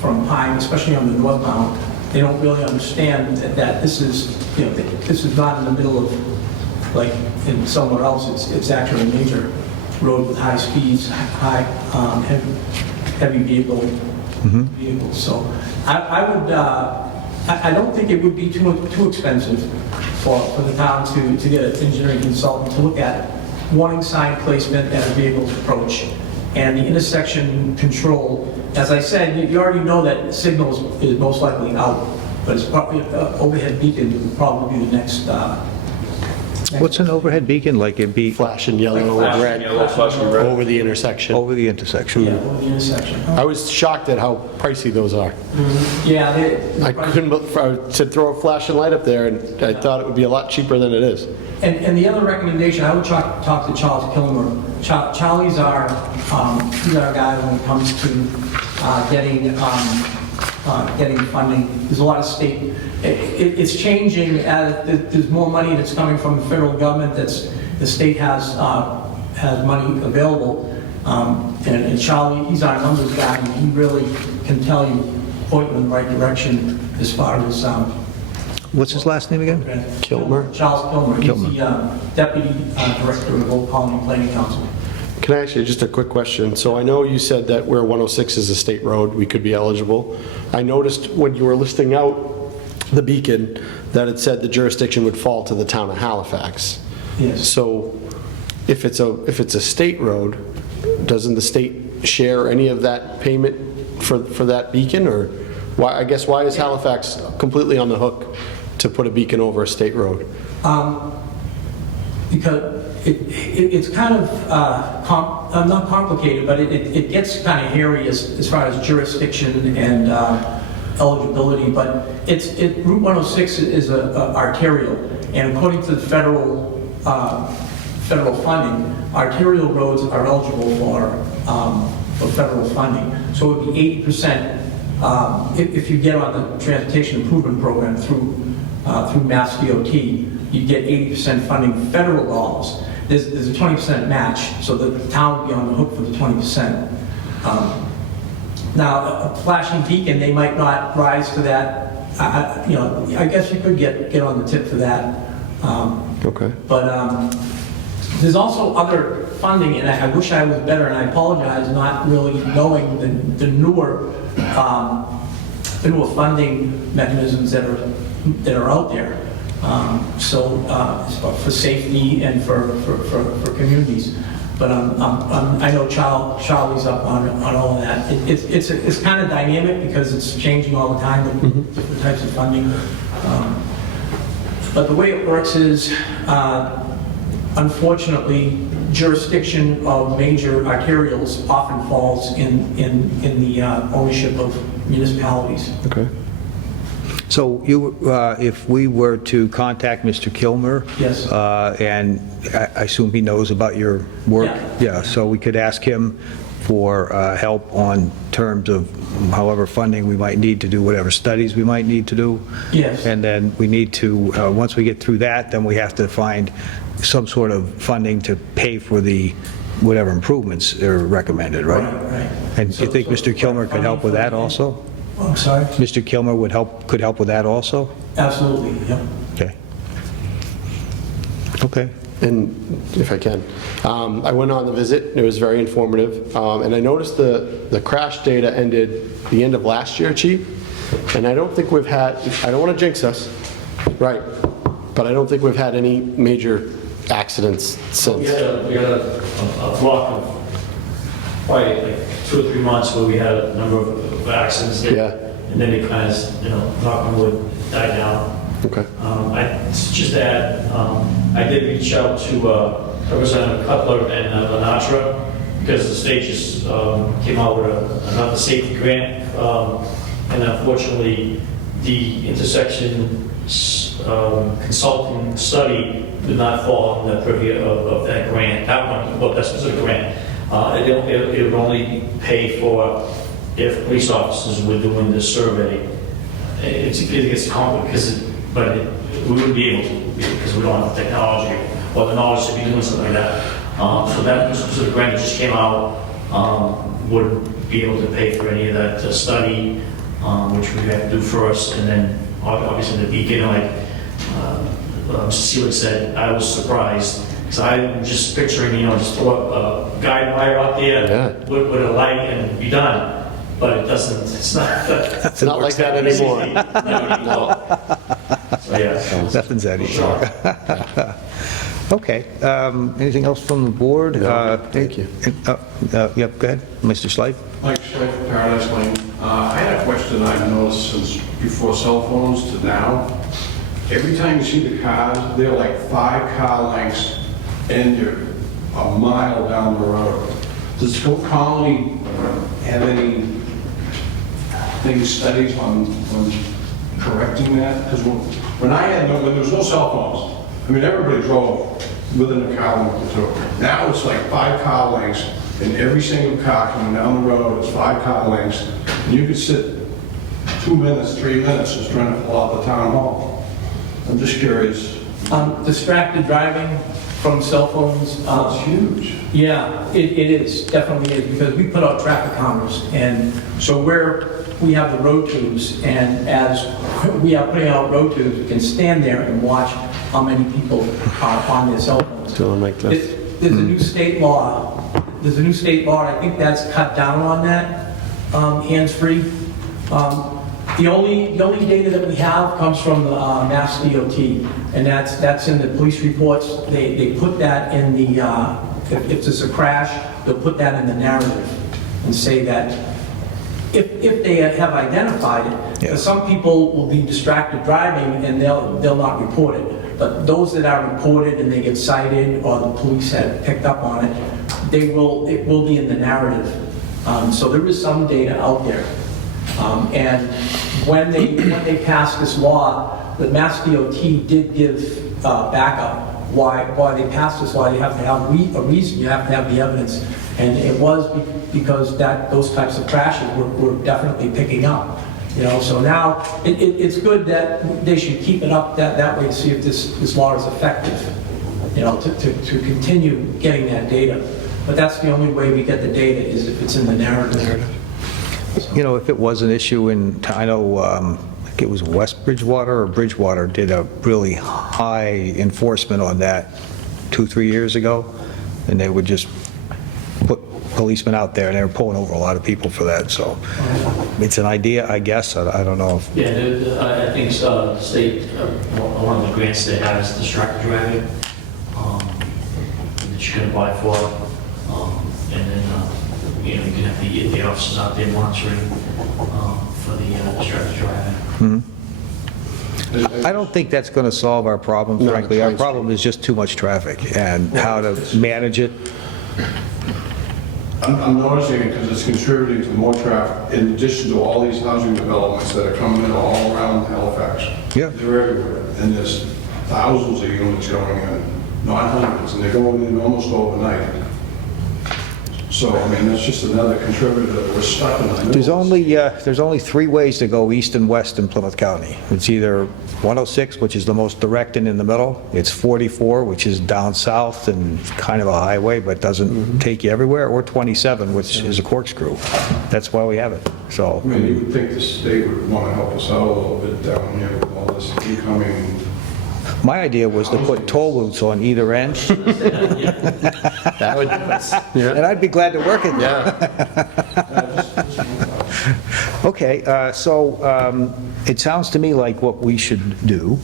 from Pine, especially on the northbound, they don't really understand that this is, this is not in the middle of, like in somewhere else. It's actually a major road with high speeds, heavy vehicles. So I don't think it would be too expensive for the town to get an engineering consultant to look at warning sign placement as vehicles approach, and the intersection control. As I said, you already know that signals is most likely out, but it's probably overhead beacon would probably be the next. What's an overhead beacon? Like it'd be Flashing yellow or red over the intersection. over the intersection? Yeah, over the intersection. I was shocked at how pricey those are. Yeah, I couldn't, to throw a flashing light up there, and I thought it would be a lot cheaper than it is. And the other recommendation, I would talk to Charles Kilmer. Charlie's our guy when it comes to getting funding. There's a lot of state. It's changing as there's more money that's coming from the federal government. The state has money available. And Charlie, he's our numbers guy, and he really can tell you, point you in the right direction as far as. What's his last name again? Kilmer? Charles Kilmer. Kilmer. He's the Deputy Director of Old Colony Planning Council. Can I ask you just a quick question? So I know you said that where 106 is a state road, we could be eligible. I noticed when you were listing out the beacon that it said the jurisdiction would fall to the town of Halifax. Yes. So if it's a state road, doesn't the state share any of that payment for that beacon? Or why is Halifax completely on the hook to put a beacon over a state road? Because it's kind of not complicated, but it gets kind of hairy as far as jurisdiction and eligibility. But Route 106 is a arterial, and according to the federal funding, arterial roads are eligible for federal funding. So it would be 80% if you get on the transportation improvement program through Mass DOT. You get 80% funding federal dollars. There's a 20% match, so the town would be on the hook for the 20%. Now, a flashing beacon, they might not rise to that. I guess you could get on the tip for that. Okay. But there's also other funding, and I wish I was better, and I apologize not really knowing the newer funding mechanisms that are out there. For safety and for communities, but I know Charlie's up on all of that. It's kind of dynamic because it's changing all the time with different types of funding. But the way it works is, unfortunately, jurisdiction of major arterials often falls in the ownership of municipalities. Okay. So you, if we were to contact Mr. Kilmer? Yes. And I assume he knows about your work? Yeah. Yeah, so we could ask him for help on terms of however funding we might need to do, whatever studies we might need to do? Yes. And then we need to, once we get through that, then we have to find some sort of funding to pay for the, whatever improvements are recommended, right? Right. And do you think Mr. Kilmer could help with that also? I'm sorry? Mr. Kilmer could help with that also? Absolutely, yep. Okay. Okay. And if I can, I went on the visit, it was very informative, and I noticed the crash data ended the end of last year, Chief, and I don't think we've had, I don't want to jinx us, right, but I don't think we've had any major accidents We since. had a block of probably like 2 or 3 months where we had a number of accidents. Yeah. And then it kind of, knock on wood, died down. Okay. Just to add, I did reach out to Representative Cutler and Lenatra because the state just came out with another safety grant. And unfortunately, the intersection consulting study did not fall in the purview of that grant. That one, well, that specific grant. It would only pay for if police officers were doing this survey. It gets complicated, but we wouldn't be able to because we don't have the technology or the knowledge to be doing something like that. So that specific grant that just came out wouldn't be able to pay for any of that study, which we have to do first, and then obviously the beacon, like Mr. Seelig said, I was surprised. So I'm just picturing, just throw a guide wire out there with a light and be done. But it doesn't, it's not. It's not like that anymore. So, yeah. Nothing's that easy. Okay. Anything else from the board? No, thank you. Yep, go ahead. Mr. Slade? Mike Schleif, Paradise Lane. I had a question I've noticed since before cell phones to now. Every time you see the cars, they're like 5 car lengths and you're a mile down the road. Does Hill Colony have any studies on correcting that? Because when there was no cell phones, I mean, everybody drove within a car length or 2. Now it's like 5 car lengths, and every single car coming down the road is 5 car lengths. And you could sit 2 minutes, 3 minutes just trying to pull out the town hall. I'm just curious. Distracted driving from cell phones. It's huge. Yeah, it is, definitely is, because we put out traffic counters, and so we have the road tubes, and as we are putting out road tubes, we can stand there and watch how many people are on their cell phones. Doing like this. There's a new state law. There's a new state law, and I think that's cut down on that, hands-free. The only data that we have comes from the Mass DOT, and that's in the police reports. They put that in the, if there's a crash, they'll put that in the narrative and say that if they have identified it, because some people will be distracted driving and they'll not report it. But those that are reported and they get cited or the police have picked up on it, it will be in the narrative. So there is some data out there. And when they passed this law, the Mass DOT did give backup why they passed this law. You have to have a reason, you have to have the evidence. And it was because those types of crashes were definitely picking up. So now it's good that they should keep it up that way to see if this law is effective, to continue getting that data. But that's the only way we get the data is if it's in the narrative. If it was an issue I know, I think it was West Bridgewater or Bridgewater did a really high enforcement on that 2-3 years ago, and they would just put policemen out there, and they were pulling over a lot of people for that. So it's an idea, I guess. I don't know if... Yeah, I think state, one of the grants they have is distracted driving that you can apply for. And then, you can have the officers out there monitoring for the distracted driving. I don't think that's going to solve our problem, No, frankly. Our Pine problem is just too much traffic and how to manage it. I'm noticing it because it's contributing to more traffic in addition to all these housing developments that are coming in all around Halifax. Yeah. They're everywhere, and there's thousands of units going in, not hundreds, and they're going in almost overnight. So, I mean, that's just another contributor that we're stuck in the middle. There's only 3 ways to go east and west in Plymouth County. It's either 106, which is the most direct and in the middle. It's 44, which is down south and kind of a highway, but doesn't take you everywhere, or 27, which is a corkscrew. That's why we have it. So, I mean, you would think the state would want to help us out a little bit down here with all this incoming. my idea was to put toll booths on either end, That would, yeah. and I'd be glad to work it. Yeah. Okay, it sounds to me like what we should do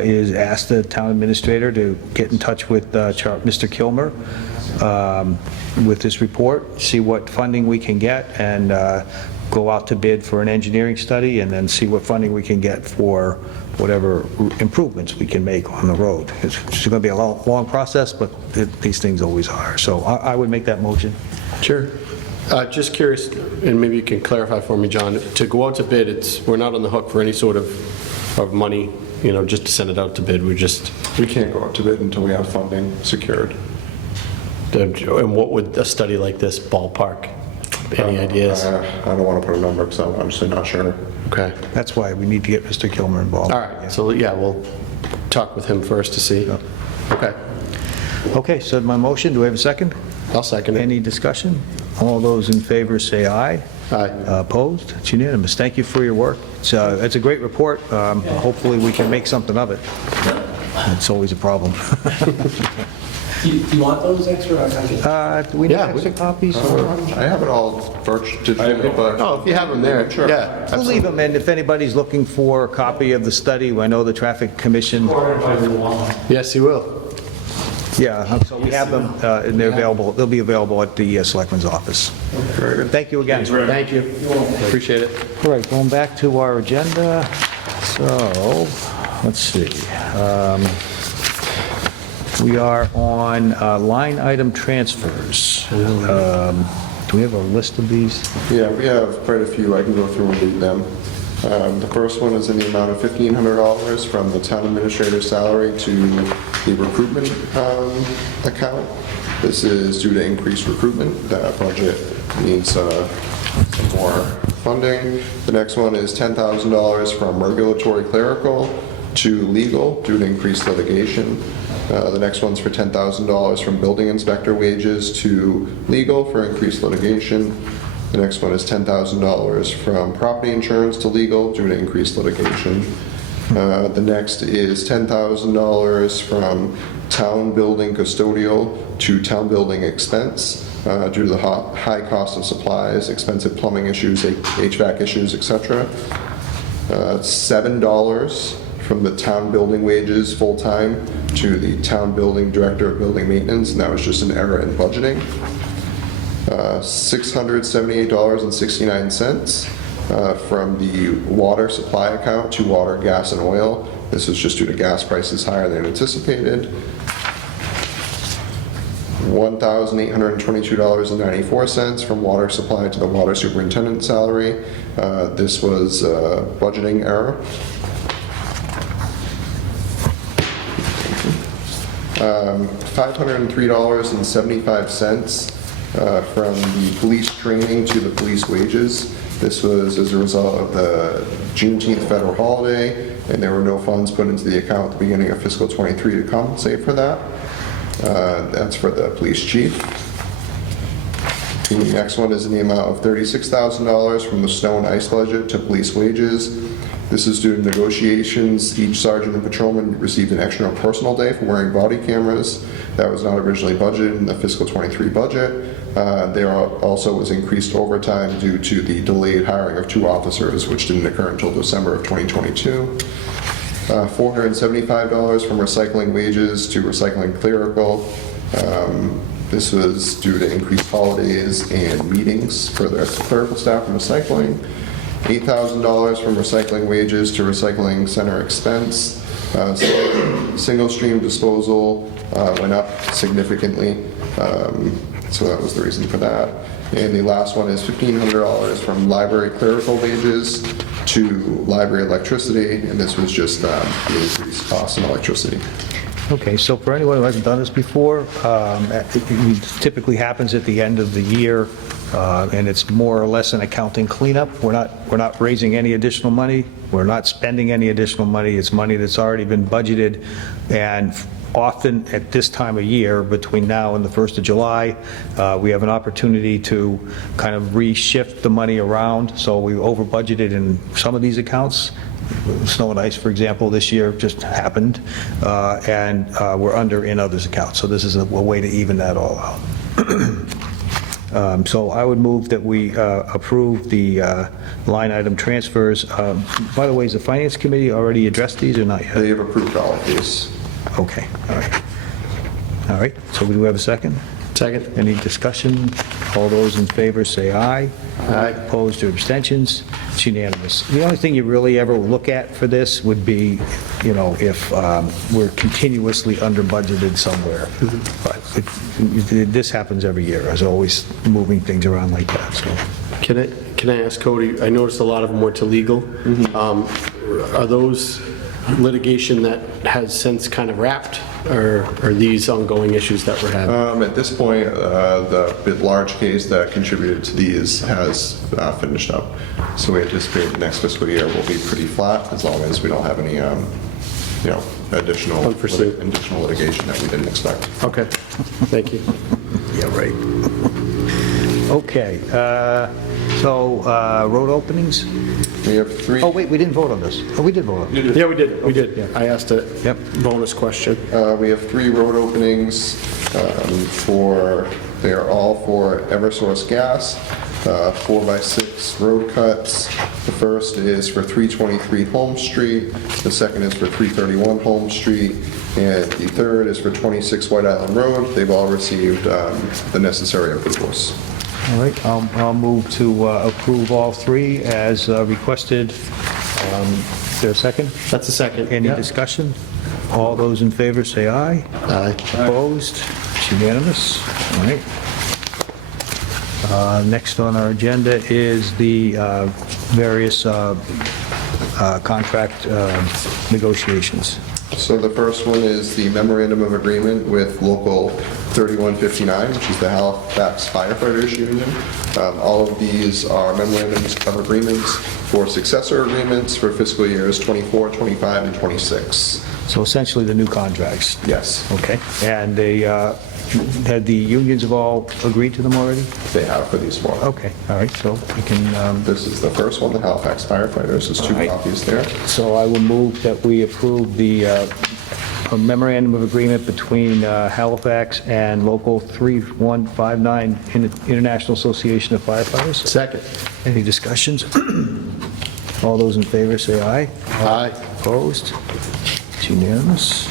is ask the town administrator to get in touch with Mr. Kilmer with this report, see what funding we can get, and go out to bid for an engineering study, and then see what funding we can get for whatever improvements we can make on the road. It's going to be a long process, but these things always are. So I would make that motion. Sure. Just curious, and maybe you can clarify for me, John, to go out to bid, we're not on the hook for any sort of money, just to send it out to bid. We can't go out to bid until we have funding secured. And what would a study like this ballpark? Any ideas? I don't want to put a number because I'm honestly not sure. Okay. That's why we need to get Mr. Kilmer involved. All right. So, yeah, we'll talk with him first to see. Okay. Okay, so my motion, do we have a second? I'll second it. Any discussion? All those in favor say aye. Aye. Opposed? It's unanimous. Thank you for your work. It's a great report. Hopefully, we can make something of it. It's always a problem. Do you want those extra? Do we need Yeah, extra copies? or- I have it all digitally, but... Oh, if you have them there, Sure. yeah. We'll leave them, and if anybody's looking for a copy of the study, I know the Traffic Commission, Yes, you will. yeah, so we have them, and they're available, they'll be available at the Selectmen's office. Thank you again. Thank you. Appreciate it. All right, going back to our agenda, so, let's see. We are on line item transfers. Do we have a list of these? Yeah, we have quite a few. I can go through and read them. The first one is in the amount of $1,500 from the town administrator's salary to the recruitment account. This is due to increased recruitment. That budget needs some more funding. The next one is $10,000 from regulatory clerical to legal due to increased litigation. The next one's for $10,000 from building inspector wages to legal for increased litigation. The next one is $10,000 from property insurance to legal due to increased litigation. The next is $10,000 from town building custodial to town building expense due to the high cost of supplies, expensive plumbing issues, HVAC issues, etc. $7 from the town building wages full-time to the town building director of building maintenance, and that was just an error in budgeting. $678.69 from the water supply account to water, gas, and oil. This is just due to gas prices higher than anticipated. $1,822.94 from water supply to the water superintendent salary. This was a budgeting error. $503.75 from the police training to the police wages. This was as a result of the Juneteenth federal holiday, and there were no funds put into the account at the beginning of fiscal '23 to compensate for that. That's for the police chief. The next one is in the amount of $36,000 from the snow and ice budget to police wages. This is due to negotiations. Each sergeant and patrolman received an extra personal day for wearing body cameras. That was not originally budgeted in the fiscal '23 budget. There also was increased overtime due to the delayed hiring of 2 officers, which didn't occur until December of 2022. $475 from recycling wages to recycling clerical. This was due to increased holidays and meetings for the clerical staff and recycling. $8,000 from recycling wages to recycling center expense. Single stream disposal went up significantly, so that was the reason for that. And the last one is $1,500 from library clerical wages to library electricity, and this was just the increased cost in electricity. Okay, so for anyone who hasn't done this before, it typically happens at the end of the year, and it's more or less an accounting cleanup. We're not raising any additional money. We're not spending any additional money. It's money that's already been budgeted, and often at this time of year, between now and the 1st of July, we have an opportunity to kind of reshift the money around. So we over budgeted in some of these accounts. Snow and ice, for example, this year just happened, and we're under in others' accounts. So this is a way to even that all out. So I would move that we approve the line item transfers. By the way, has the Finance Committee already addressed these or not yet? They have approved all of these. Okay, all right. All right, so we do have a second? Second. Any discussion? All those in favor say aye. Aye. Opposed or abstentions? It's unanimous. The only thing you really ever look at for this would be, you know, if we're continuously under budgeted somewhere. But this happens every year, as always, moving things around like that, so. Can I ask Cody, I noticed a lot of them were to legal. Are those litigation that has since kind of wrapped, or are these ongoing issues that we're having? At this point, the large case that contributed to these has finished up. So we anticipate the next fiscal year will be pretty flat, as long as we don't have any, additional litigation that we didn't expect. Okay, thank you. Yeah, right. Okay, so road openings? We have 3. Oh, wait, we didn't vote on this. Oh, we did vote on it. Yeah, we did. We did. Yeah. I asked a Yep. bonus question. We have 3 road openings they are all for Eversource Gas, 4x6 road cuts. The first is for 323 Holmes Street, the second is for 331 Holmes Street, and the third is for 26 White Island Road. They've all received the necessary approvals. All right, I'll move to approve all 3 as requested. Is there a second? That's a second. Any discussion? All those in favor say aye. Aye. Opposed? It's unanimous. All right. Next on our agenda is the various contract negotiations. So the first one is the memorandum of agreement with Local 3159, which is the Halifax Firefighters Union. All of these are memorandums of agreements for successor agreements for fiscal years 24, 25, and 26. So essentially the new contracts. Yes, Okay. And they, had the unions have all agreed to them already? they have for these 4. Okay, all right, so we can, This is the first one, the Halifax Firefighters. There's 2 All right. copies there. so I will move that we approve the a memorandum of agreement between Halifax and Local 3159 International Association of Firefighters. Second. Any discussions? All those in favor say aye. Aye. Opposed? It's unanimous.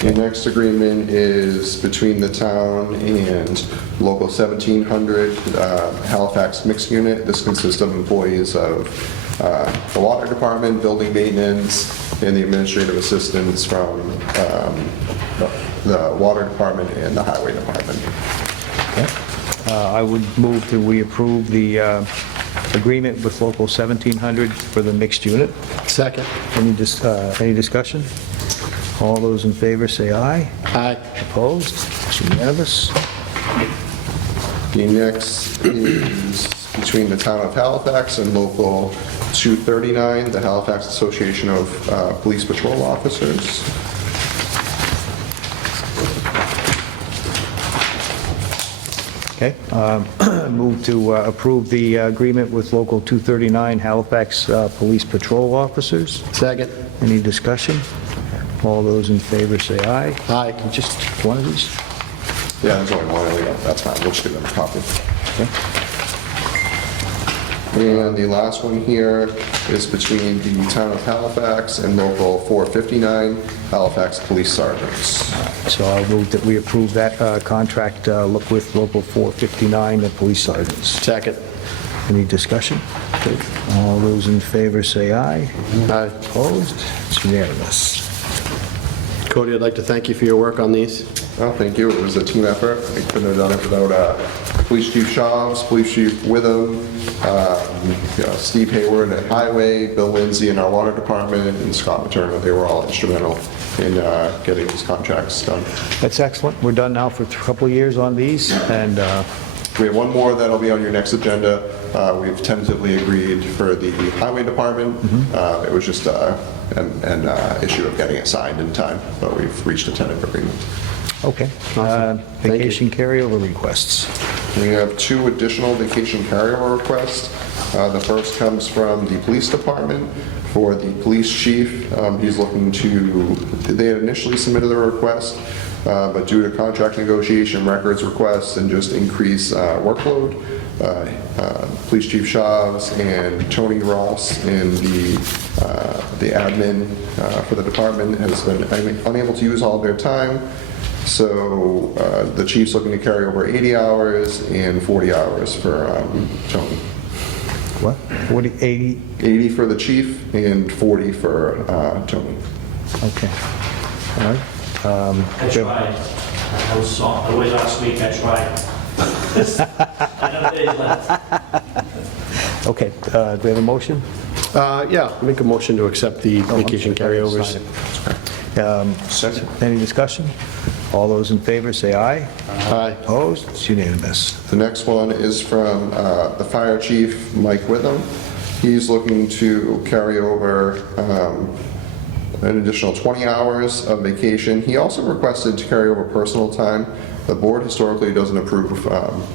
The next agreement is between the town and Local 1700 Halifax Mixed Unit. This consists of employees of the water department, building maintenance, and the administrative assistants from the water department and the highway department. Okay. I would move that we approve the agreement with Local 1700 for the mixed unit. Second. Any discussion? All those in favor say aye. Aye. Opposed? It's unanimous. The next is between the town of Halifax and Local 239, the Halifax Association of Police Patrol Officers. Okay. Move to approve the agreement with Local 239 Halifax Police Patrol Officers. Second. Any discussion? All those in favor say aye. Aye. Just one of these? Yeah, there's only one. That's fine. We'll just give them a copy. Okay. And the last one here is between the town of Halifax and Local 459 Halifax Police Sergeants. So I'll move that we approve that contract with Local 459, the police sergeants. Second. Any discussion? All those in favor say aye. Aye. Opposed? It's unanimous. Cody, I'd like to thank you for your work on these. Oh, thank you. It was a team effort. I couldn't have done it without Police Chief Shaws, Police Chief Witham, Steve Hayward at Highway, Bill Lindsay in our Water Department, and Scott Materna. They were all instrumental in getting these contracts done. That's excellent. We're done now for a couple of years on these, and We have one more that'll be on your next agenda. We've tentatively agreed for the Highway Department. It was just an issue of getting it signed in time, but we've reached a tentative agreement. okay. Vacation carryover requests. We have 2 additional vacation carryover requests. The first comes from the police department for the police chief. He's looking to, they had initially submitted a request, but due to contract negotiation, records requests, and just increased workload, Police Chief Shaws and Tony Ross in the admin for the department has been unable to use all their time. So the chief's looking to carry over 80 hours and 40 hours for Tony. What? 40, 80? 80 for the chief and 40 for Tony. Okay. All right. I tried. I was away last week, I tried. Another day's left. Okay, do we have a motion? Yeah, make a motion to accept the vacation carryovers. Any discussion? All those in favor say aye. Aye. Opposed? It's unanimous. The next one is from the fire chief, Mike Witham. He's looking to carry over an additional 20 hours of vacation. He also requested to carry over personal time. The board historically doesn't approve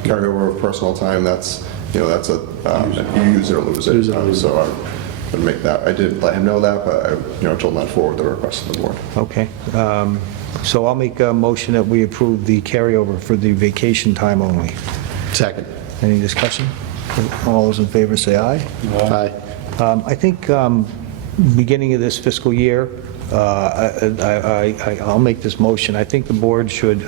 carryover of personal time. That's, that's a you use it or lose it. So I would make that. I did let him know that, but I, told him that forward the request of the board. Okay. So I'll make a motion that we approve the carryover for the vacation time only. Second. Any discussion? All those in favor say aye. Aye. I think beginning of this fiscal year, I'll make this motion. I think the board should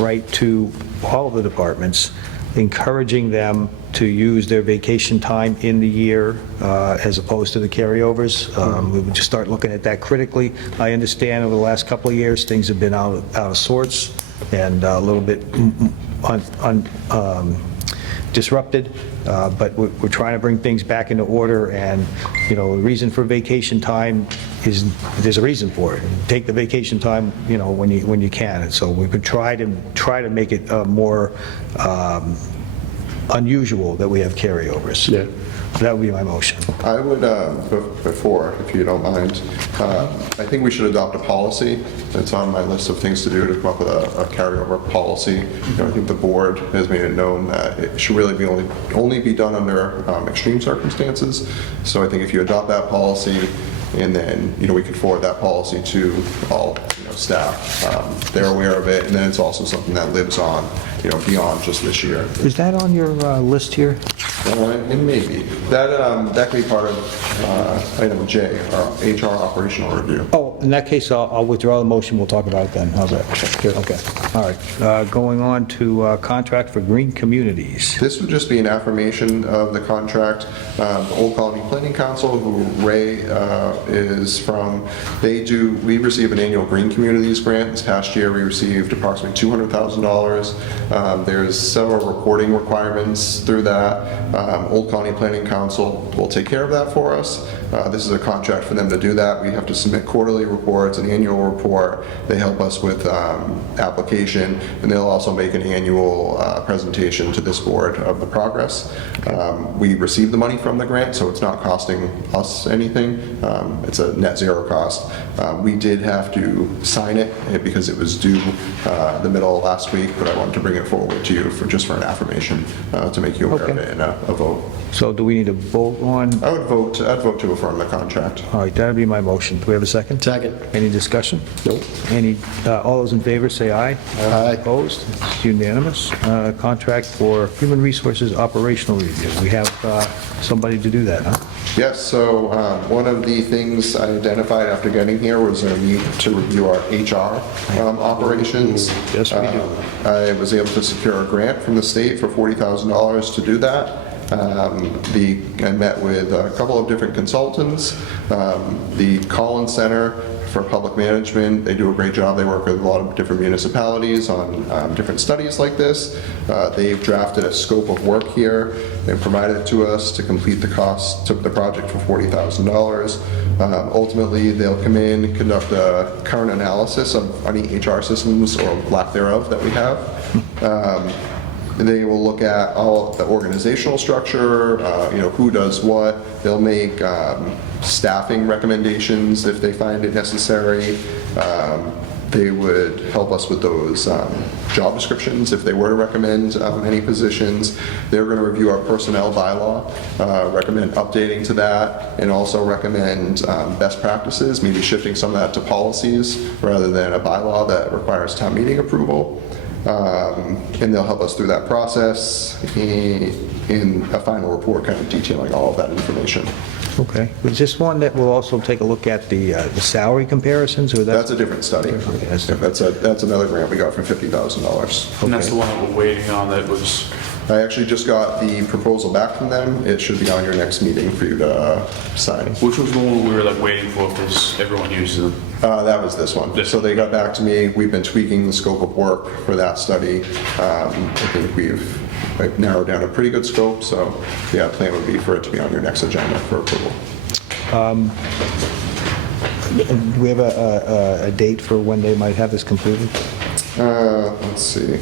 write to all of the departments encouraging them to use their vacation time in the year as opposed to the carryovers. We would just start looking at that critically. I understand over the last couple of years, things have been out of sorts and a little bit disrupted, but we're trying to bring things back into order, and the reason for vacation time is there's a reason for it. Take the vacation time when you can, and so we could try to make it more unusual that we have carryovers. Yeah. That would be my motion. I would, before, if you don't mind, I think we should adopt a policy. It's on my list of things to do to come up with a carryover policy. I think the board has made it known that it should really be only be done under extreme circumstances. So I think if you adopt that policy, and then we could forward that policy to all staff. They're aware of it, and then it's also something that lives on, beyond just this year. Is that on your list here? It may be. That could be part of item J, our HR operational review. Oh, in that case, I'll withdraw the motion. We'll talk about it then. How's that? Good. Okay. All right. Going on to contract for green communities. This would just be an affirmation of the contract. The Old Colony Planning Council, who Ray is from, we receive an annual green communities grant. This past year, we received approximately $200,000. There's several reporting requirements through that. Old Colony Planning Council will take care of that for us. This is a contract for them to do that. We have to submit quarterly reports, an annual report. They help us with application, and they'll also make an annual presentation to this board of the progress. We receive the money from the grant, so it's not costing us anything. It's a net zero cost. We did have to sign it because it was due the middle of last week, but I wanted to bring it forward to you just for an affirmation to make you aware of it in a vote. So do we need to vote on? I'd vote to affirm the contract. All right, that'd be my motion. Do we have a second? Second. Any discussion? Nope. All those in favor say aye. Aye. Opposed? It's unanimous. Contract for human resources operational review. We have somebody to do that, huh? Yes, so one of the things I identified after getting here was a need to review our HR operations. Yes, we do. I was able to secure a grant from the state for $40,000 to do that. I met with a couple of different consultants. The Collins Center for Public Management, they do a great job. They work with a lot of different municipalities on different studies like this. They've drafted a scope of work here. They provided it to us to complete the cost, took the project for $40,000. Ultimately, they'll come in, conduct a current analysis of any HR systems or lack thereof that we have. They will look at all the organizational structure, who does what. They'll make staffing recommendations if they find it necessary. They would help us with those job descriptions if they were to recommend any positions. They're going to review our personnel bylaw, recommend updating to that, and also recommend best practices, maybe shifting some of that to policies rather than a bylaw that requires town meeting approval. And they'll help us through that process in a final report kind of detailing all of that information. Okay. Is this one that will also take a look at the salary comparisons, or That's a different study. Okay, That's another grant we got for $50,000. And that's the one that we're waiting on that was, I actually just got the proposal back from them. It should be on your next meeting for you to sign. which was the one we were like waiting for because everyone uses them. That was this one. So they got back to me. We've been tweaking the scope of work for that study. I think we've narrowed down a pretty good scope, so yeah, the plan would be for it to be on your next agenda for approval. do we have a date for when they might have this completed? Let's see.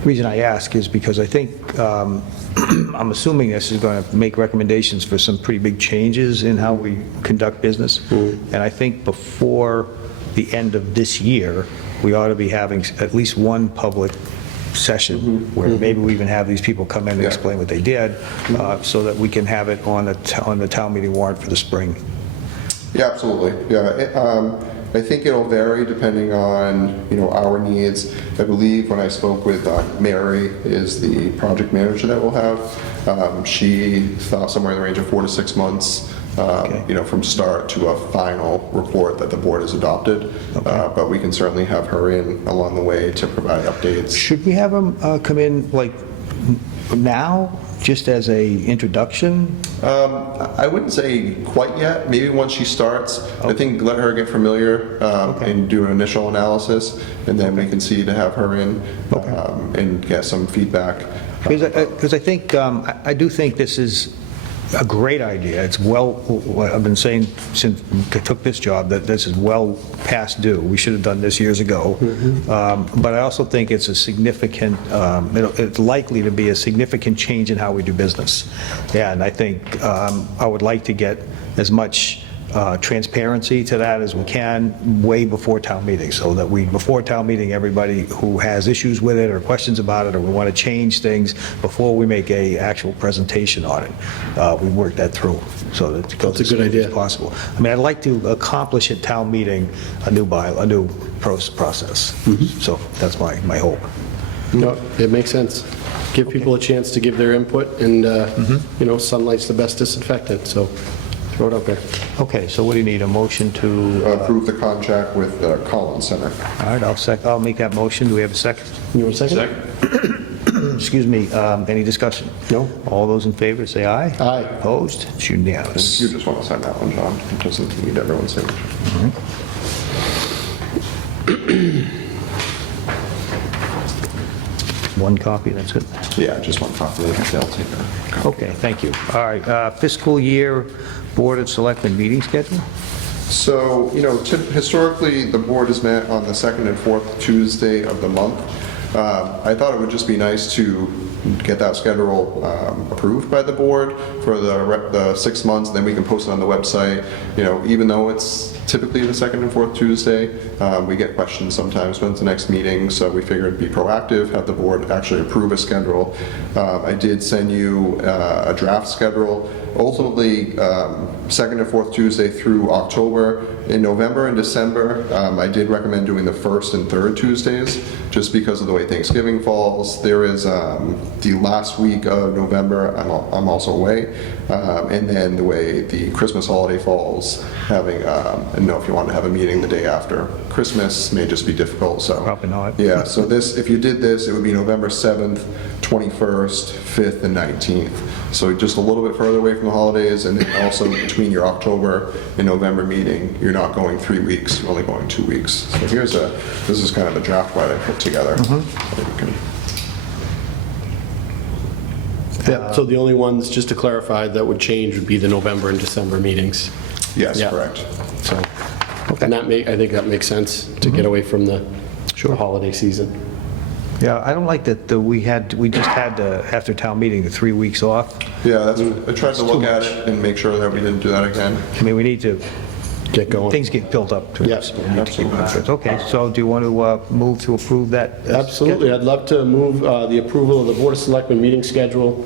The reason I ask is because I think, I'm assuming this is going to make recommendations for some pretty big changes in how we conduct business. And I think before the end of this year, we ought to be having at least one public session where maybe we even have these people come in and explain what they did, so that we can have it on the town meeting warrant for the spring. Yeah, absolutely. Yeah, I think it'll vary depending on our needs. I believe when I spoke with Mary, is the project manager that we'll have. She thought somewhere in the range of 4 to 6 months. From start to a final report that the board has adopted. But we can certainly have her in along the way to provide updates. Should we have them come in like now, just as a introduction? I wouldn't say quite yet. Maybe once she starts, I think let her get familiar and do an initial analysis, and then we can see to have her in and get some feedback. Because I think, I do think this is a great idea. It's I've been saying since I took this job that this is well past due. We should have done this years ago. But I also think it's a significant, it's likely to be a significant change in how we do business. And I think I would like to get as much transparency to that as we can way before town meeting, so that before town meeting, everybody who has issues with it or questions about it or we want to change things before we make a actual presentation on it, we work that through so that it goes as smooth as possible. I mean, I'd like to accomplish at town meeting a new process. So that's my hope. No, it makes sense. Give people a chance to give their input, and sunlight's the best disinfectant, so throw it out there. Okay, so what do you need, a motion to? Approve the contract with the Collins Center. All right, I'll make that motion. Do we have a second? You want a second? Second. Excuse me, any discussion? No. All those in favor, say aye. Aye. Opposed? It's unanimous. You just want to sign that one, John. It doesn't need everyone's signature. One copy, that's it? Yeah, just one copy. They'll take a copy. Okay, thank you. All right, fiscal year Board of Selectmen meeting schedule? So, historically, the board has met on the second and fourth Tuesday of the month. I thought it would just be nice to get that schedule approved by the board for the 6 months, then we can post it on the website. Even though it's typically the second and fourth Tuesday, we get questions sometimes, when's the next meeting, so we figured it'd be proactive, have the board actually approve a schedule. I did send you a draft schedule. Ultimately, second and fourth Tuesday through October. In November and December, I did recommend doing the first and third Tuesdays, just because of the way Thanksgiving falls. There is the last week of November, I'm also away, and then the way the Christmas holiday falls, having, I don't know if you want to have a meeting the day after Christmas may just be difficult, so. Probably not. Yeah, so this, if you did this, it would be November 7th, 21st, 5th, and 19th. So just a little bit further away from the holidays, and then also between your October and November meeting, you're not going 3 weeks, you're only going 2 weeks. So this is kind of a draft that I put together. Yeah, so the only ones, just to clarify, that would change would be the November and December meetings. Yes, Yeah. correct. So, and I think that makes sense to get away from the holiday season. Yeah, I don't like that we just had, after town meeting, the 3 weeks off. Yeah, I tried to look at it and make sure that we didn't do that again. I mean, we need to, Get going. things get built up. Yes, absolutely. Okay, so do you want to move to approve that? Absolutely. I'd love to move the approval of the Board of Selectmen meeting schedule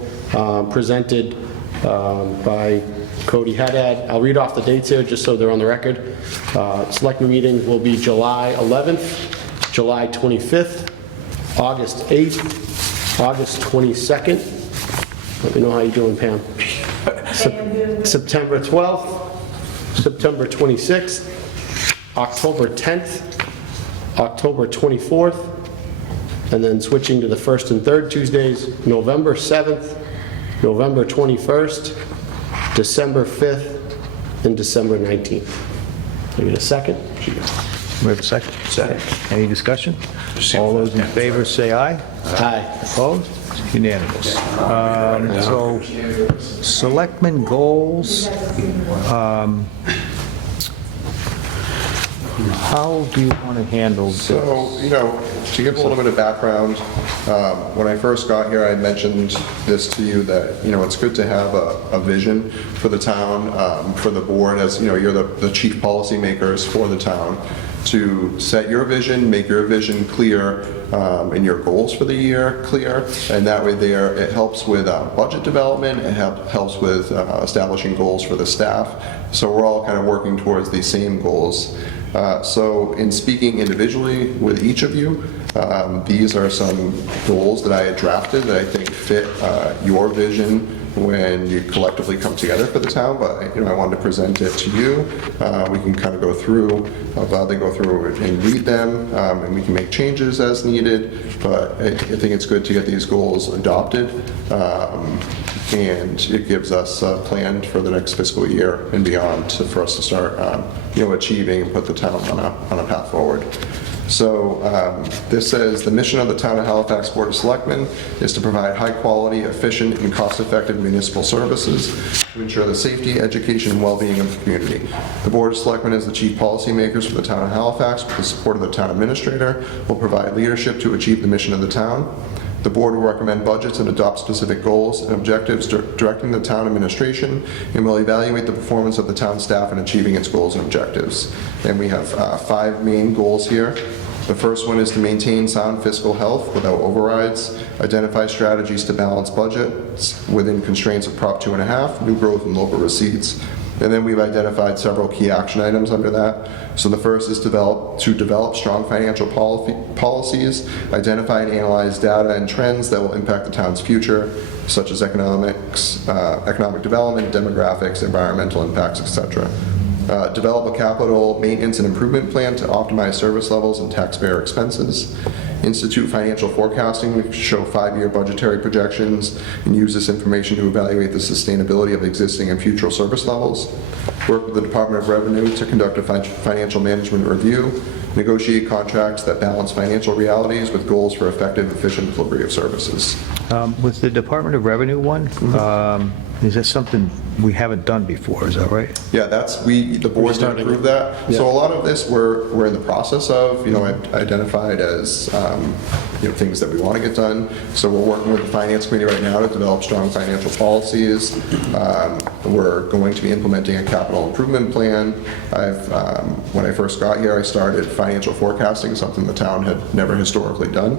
presented by Cody Haddad. I'll read off the dates here just so they're on the record. Selectmen meetings will be July 11th, July 25th, August 8th, August 22nd. Let me know how you're doing, Pam. September 12th, September 26th, October 10th, October 24th, and then switching to the first and third Tuesdays, November 7th, November 21st, December 5th, and December 19th. Can I get a second? We have a second? Second. Any discussion? All those in favor say aye. Aye. Opposed? It's unanimous. So, selectmen goals. How do you want to handle this? So, to give a little bit of background, when I first got here, I mentioned this to you that, it's good to have a vision for the town, for the board, as, you're the chief policymakers for the town, to set your vision, make your vision clear, and your goals for the year clear, and that way it helps with budget development, it helps with establishing goals for the staff, so we're all kind of working towards these same goals. So in speaking individually with each of you, these are some goals that I had drafted that I think fit your vision when you collectively come together for the town, but I wanted to present it to you. We can kind of go through, I'll gladly go through and read them, and we can make changes as needed, but I think it's good to get these goals adopted, and it gives us a plan for the next fiscal year and beyond for us to start achieving and put the town on a path forward. So this says, the mission of the Town of Halifax Board of Selectmen is to provide high-quality, efficient, and cost-effective municipal services to ensure the safety, education, and well-being of the community. The Board of Selectmen, as the chief policymakers for the Town of Halifax, with the support of the Town Administrator, will provide leadership to achieve the mission of the town. The board will recommend budgets and adopt specific goals and objectives directing the town administration, and will evaluate the performance of the town staff in achieving its goals and objectives. And we have 5 main goals here. The first one is to maintain sound fiscal health without overrides, identify strategies to balance budgets within constraints of Prop 2.5, new growth and local receipts. And then we've identified several key action items under that. So the first is to develop strong financial policies, identify and analyze data and trends that will impact the town's future, such as economic development, demographics, environmental impacts, etc. Develop a capital maintenance and improvement plan to optimize service levels and taxpayer expenses. Institute financial forecasting to show 5-year budgetary projections and use this information to evaluate the sustainability of existing and future service levels. Work with the Department of Revenue to conduct a financial management review. Negotiate contracts that balance financial realities with goals for effective, efficient delivery of services. With the Department of Revenue one, is that something we haven't done before, is that right? Yeah, the board did approve that. Yeah. So a lot of this we're in the process of, identified as, things that we want to get done. So we're working with the Finance Committee right now to develop strong financial policies. We're going to be implementing a capital improvement plan. When I first got here, I started financial forecasting, something the town had never historically done.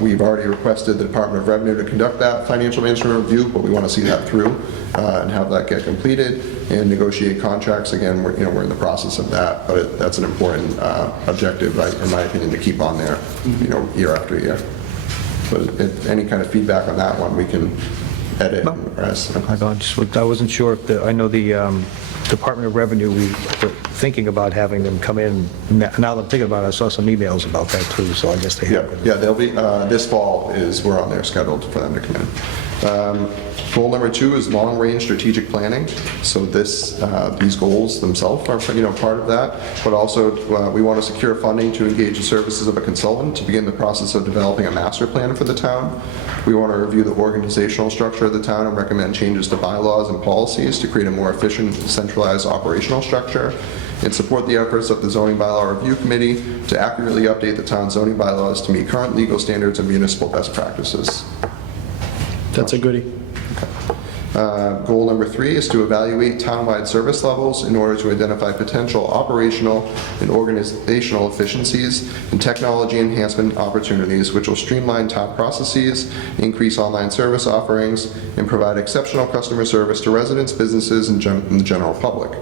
We've already requested the Department of Revenue to conduct that financial management review, but we want to see that through and have that get completed and negotiate contracts. Again, we're in the process of that, but that's an important objective, in my opinion, to keep on there, year after year. But if any kind of feedback on that one, we can edit and rest. I wasn't sure if I know the Department of Revenue, we were thinking about having them come in. Now that I'm thinking about it, I saw some emails about that too, so I guess they have. Yeah, they'll be, this fall we're on there scheduled for them to come in. Goal number 2 is long-range strategic planning. So these goals themselves are, part of that, but also we want to secure funding to engage the services of a consultant to begin the process of developing a master plan for the town. We want to review the organizational structure of the town and recommend changes to bylaws and policies to create a more efficient, centralized operational structure, and support the efforts of the Zoning Bylaw Review Committee to accurately update the town's zoning bylaws to meet current legal standards and municipal best practices. That's a goodie. Goal number 3 is to evaluate townwide service levels in order to identify potential operational and organizational efficiencies and technology enhancement opportunities which will streamline town processes, increase online service offerings, and provide exceptional customer service to residents, businesses, and the general public.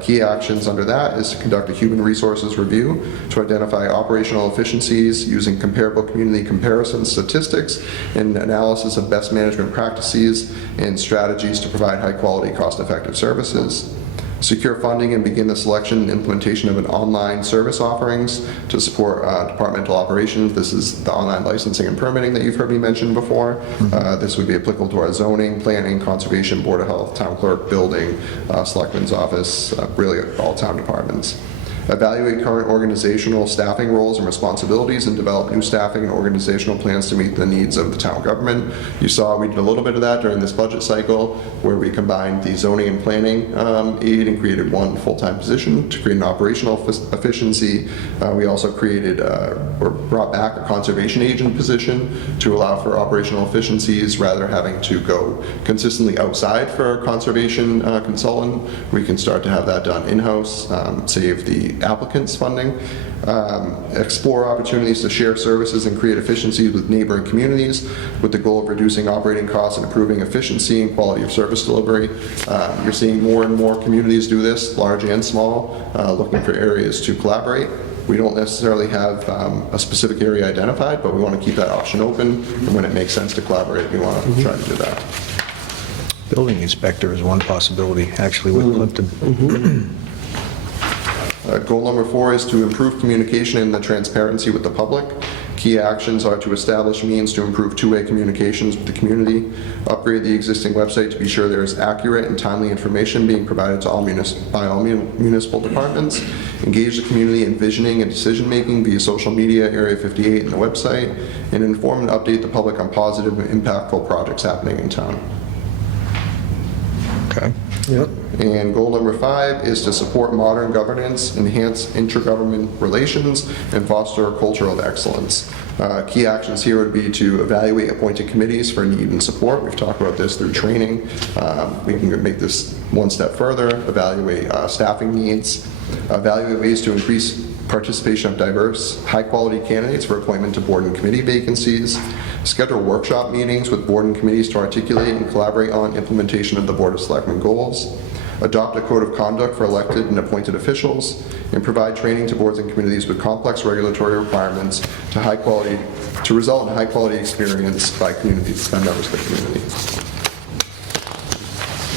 Key actions under that is to conduct a human resources review to identify operational efficiencies using comparable community comparison statistics and analysis of best management practices and strategies to provide high-quality, cost-effective services. Secure funding and begin the selection and implementation of an online service offerings to support departmental operations. This is the online licensing and permitting that you've heard me mention before. This would be applicable to our zoning, planning, conservation, board of health, town clerk, building, selectman's office, really all town departments. Evaluate current organizational staffing roles and responsibilities and develop new staffing and organizational plans to meet the needs of the town government. You saw we did a little bit of that during this budget cycle where we combined the zoning and planning aid and created one full-time position to create an operational efficiency. We also created or brought back a conservation agent position to allow for operational efficiencies rather than having to go consistently outside for a conservation consultant. We can start to have that done in-house, save the applicants' funding, explore opportunities to share services and create efficiencies with neighboring communities with the goal of reducing operating costs and improving efficiency and quality of service delivery. You're seeing more and more communities do this, large and small, looking for areas to collaborate. We don't necessarily have a specific area identified, but we want to keep that option open, and when it makes sense to collaborate, we want to try to do that. Building inspector is one possibility, actually, with Plimpton. Goal number 4 is to improve communication and the transparency with the public. Key actions are to establish means to improve two-way communications with the community, upgrade the existing website to be sure there is accurate and timely information being provided to all municipal departments, engage the community in visioning and decision-making via social media, Area 58, and the website, and inform and update the public on positive and impactful projects happening in town. Okay. Yep. And goal number 5 is to support modern governance, enhance intergovernment relations, and foster a culture of excellence. Key actions here would be to evaluate appointed committees for need and support. We've talked about this through training. We can make this one step further, evaluate staffing needs, evaluate ways to increase participation of diverse, high-quality candidates for appointment to board and committee vacancies, schedule workshop meetings with board and committees to articulate and collaborate on implementation of the Board of Selectmen goals, adopt a code of conduct for elected and appointed officials, and provide training to boards and committees with complex regulatory requirements to result in high-quality experience by members of the community.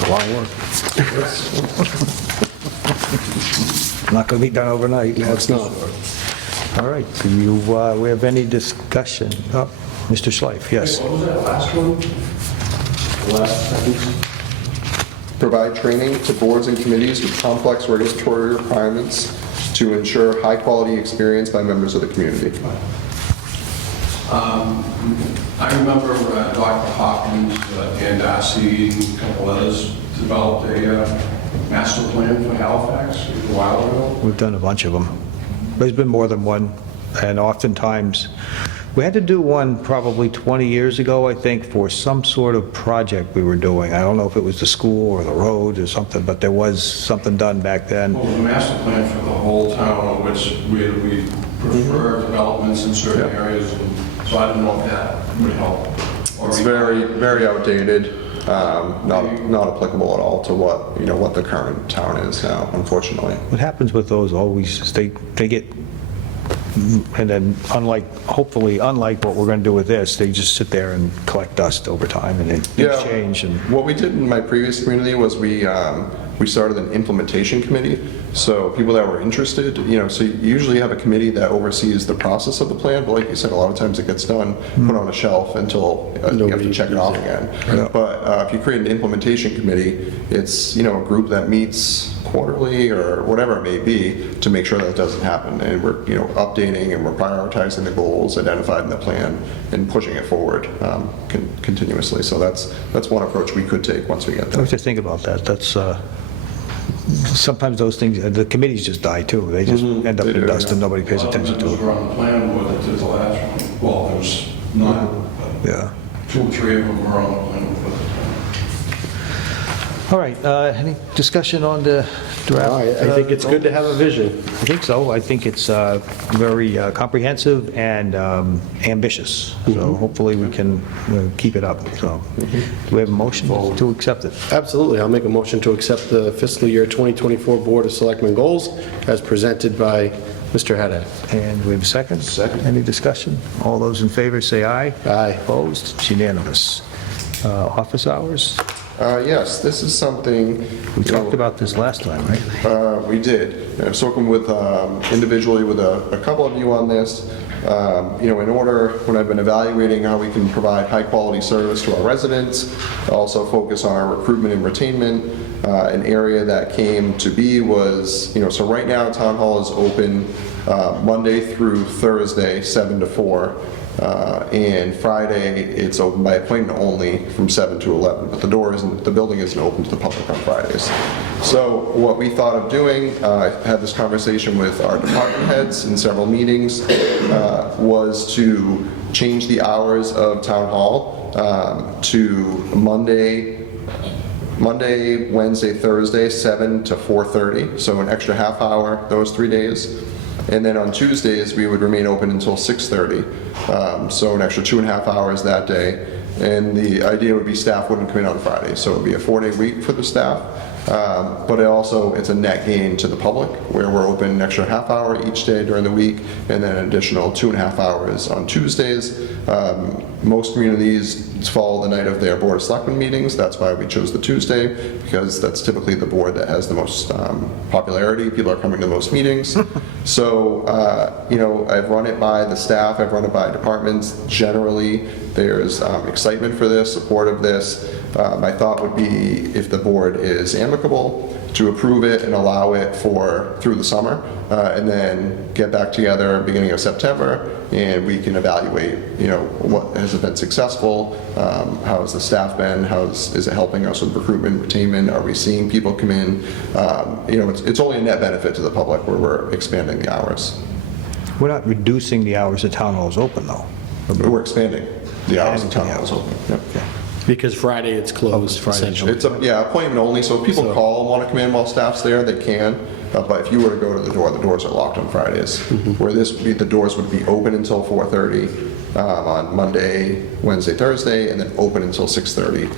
A lot of work. Not going to be done overnight. No, it's not. All right, do we have any discussion? Oh, Mr. Schleif, yes. What was that last one? The last sentence? Provide training to boards and committees with complex regulatory requirements to ensure high-quality experience by members of the community. I remember Dr. Hopkins and Darcy and a couple others developed a master plan for Halifax a while ago. We've done a bunch of them. There's been more than one, and oftentimes, we had to do one probably 20 years ago, I think, for some sort of project we were doing. I don't know if it was the school or the road or something, but there was something done back then. Well, the master plan for the whole town, which we prefer developments in certain areas, and so I don't know if that would help. It's very, very outdated, not applicable at all to what the current town is now, unfortunately. What happens with those always is they get And then hopefully unlike what we're going to do with this, they just sit there and collect dust over time and then things change. And What we did in my previous community was we started an implementation committee. So people that were interested, so you usually have a committee that oversees the process of the plan, but like you said, a lot of times it gets done, put on a shelf until you have to check it off again. But if you create an implementation committee, it's, a group that meets quarterly or whatever it may be to make sure that doesn't happen. And we're, updating and we're prioritizing the goals identified in the plan and pushing it forward continuously. So that's one approach we could take once we get I there. have to think about that. That's, sometimes those things, the committees just die too. They just end up in dust and nobody pays attention to Those it. were on the plan board that did the last one. Well, there was not, but Yeah. 2 or 3 of them were on the plan board. All right, any discussion on the draft? I think it's good to have a vision. I think so. I think it's very comprehensive and ambitious. So hopefully we can keep it up. So do we have a motion to accept it? Absolutely. I'll make a motion to accept the fiscal year 2024 Board of Selectmen goals as presented by Mr. Haddad. And we have a second? Second. Any discussion? All those in favor say aye. Aye. Opposed? It's unanimous. Office hours? Yes, this is something. We talked about this last time, right? We did. I've spoken with individually with a couple of you on this. In order, when I've been evaluating how we can provide high-quality service to our residents, also focus on our recruitment and retainment, an area that came to be was, so right now Town Hall is open Monday through Thursday, 7 to 4. And Friday, it's open by appointment only from 7 to 11, but the building isn't open to the public on Fridays. So what we thought of doing, I had this conversation with our department heads in several meetings, was to change the hours of Town Hall to Monday, Wednesday, Thursday, 7 to 4:30, so an extra half hour those 3 days. And then on Tuesdays, we would remain open until 6:30, so an extra 2.5 hours that day. And the idea would be staff wouldn't come in on Friday, so it would be a 4-day week for the staff. But it's a net gain to the public, where we're open an extra half hour each day during the week, and then an additional 2.5 hours on Tuesdays. Most communities follow the night of their Board of Selectmen meetings. That's why we chose the Tuesday, because that's typically the board that has the most popularity. People are coming to the most meetings. So, I've run it by the staff, I've run it by departments. Generally, there's excitement for this, support of this. My thought would be, if the board is amicable, to approve it and allow it through the summer, and then get back together beginning of September, and we can evaluate, what has been successful, how has the staff been, is it helping us with recruitment, retainment, are we seeing people come in? It's only a net benefit to the public where we're expanding the hours. We're not reducing the hours the town hall is open, though. We're expanding the hours the town hall is open. Yep. Because Friday it's closed, essentially. It's appointment only, so if people call and want to come in while staff's there, they can. But if you were to go to the doors are locked on Fridays. Where the doors would be open until 4:30 on Monday, Wednesday, Thursday, and then open until 6:30.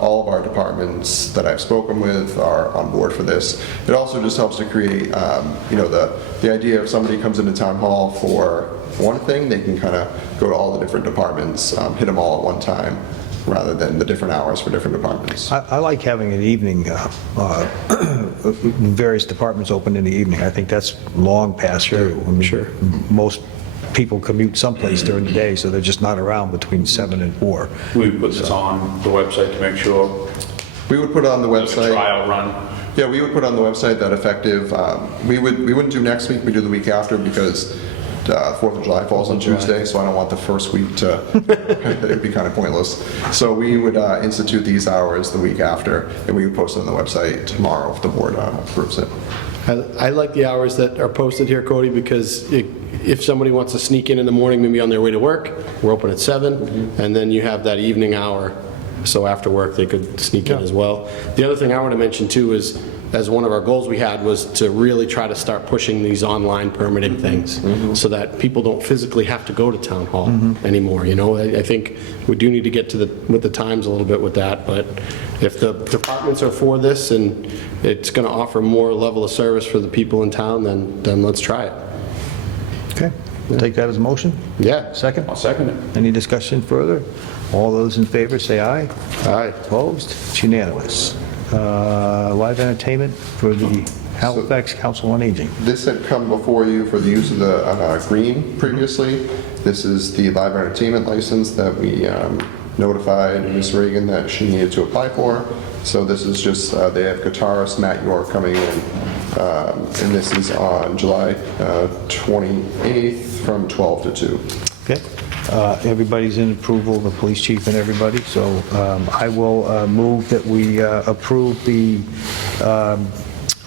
All of our departments that I've spoken with are on board for this. It also just helps to create, the idea of somebody comes into town hall for one thing, they can kind of go to all the different departments, hit them all at one time, rather than the different hours for different departments. I like having an evening, various departments open in the evening. I think that's long past due. I mean, Sure. Most people commute someplace during the day, so they're just not around between 7 and 4. We put this on the website to make sure We would put it on the there's a website. trial run. Yeah, we would put on the website that effective, we wouldn't do next week, we do the week after, because 4th of July falls on Tuesday, so I don't want the first week to, it'd be kind of pointless. So we would institute these hours the week after, and we would post it on the website tomorrow if the board approves it. I like the hours that are posted here, Cody, because if somebody wants to sneak in the morning, maybe on their way to work, we're open at 7, and then you have that evening hour, so after work they could sneak in as well. The other thing I want to mention too is, as one of our goals we had was to really try to start pushing these online permitting things so that people don't physically have to go to town hall anymore. I think we do need to get with the times a little bit with that, but if the departments are for this and it's going to offer more level of service for the people in town, then let's try it. Okay. Take that as a motion? Yeah. Second? I'll second it. Any discussion further? All those in favor, say aye. Aye. Opposed? It's unanimous. Live entertainment for the Halifax Council on Aging. This had come before you for the use of the green previously. This is the live entertainment license that we notified Ms. Reagan that she needed to apply for. So this is just, they have guitarist Matt York coming in, and this is on July 28th from 12 to 2. Okay. Everybody's in approval, the police chief and everybody, so I will move that we approve the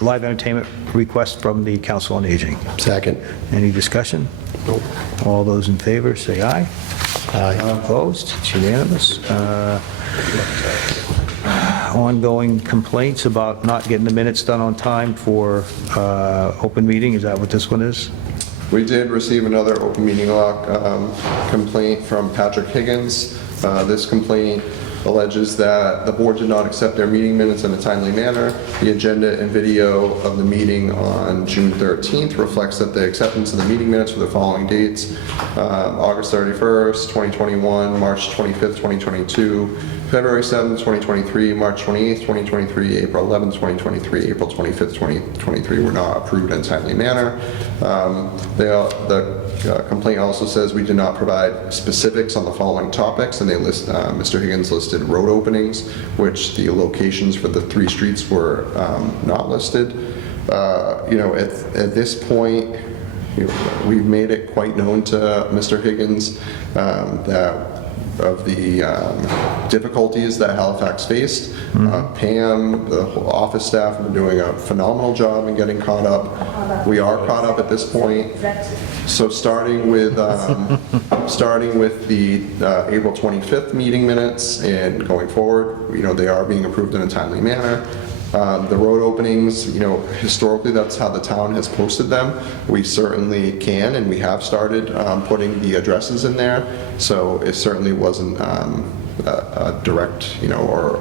live entertainment request from the Council on Aging. Second. Any discussion? Nope. All those in favor, say aye. Aye. Opposed? It's unanimous. Ongoing complaints about not getting the minutes done on time for open meeting, is that what this one is? We did receive another open meeting law complaint from Patrick Higgins. This complaint alleges that the board did not accept their meeting minutes in a timely manner. The agenda and video of the meeting on June 13th reflects that the acceptance of the meeting minutes for the following dates: August 31st, 2021, March 25th, 2022, February 7th, 2023, March 28th, 2023, April 11th, 2023, April 25th, 2023 were not approved in a timely manner. The complaint also says we did not provide specifics on the following topics, and they list, Mr. Higgins listed road openings, which the locations for the 3 streets were not listed. At this point, we've made it quite known to Mr. Higgins that of the difficulties that Halifax faced. Pam, the whole office staff have been doing a phenomenal job in getting caught up. We are caught up at this point. So starting with the April 25th meeting minutes and going forward, they are being approved in a timely manner. The road openings, historically that's how the town has posted them. We certainly can, and we have started putting the addresses in there. So it certainly wasn't a direct, or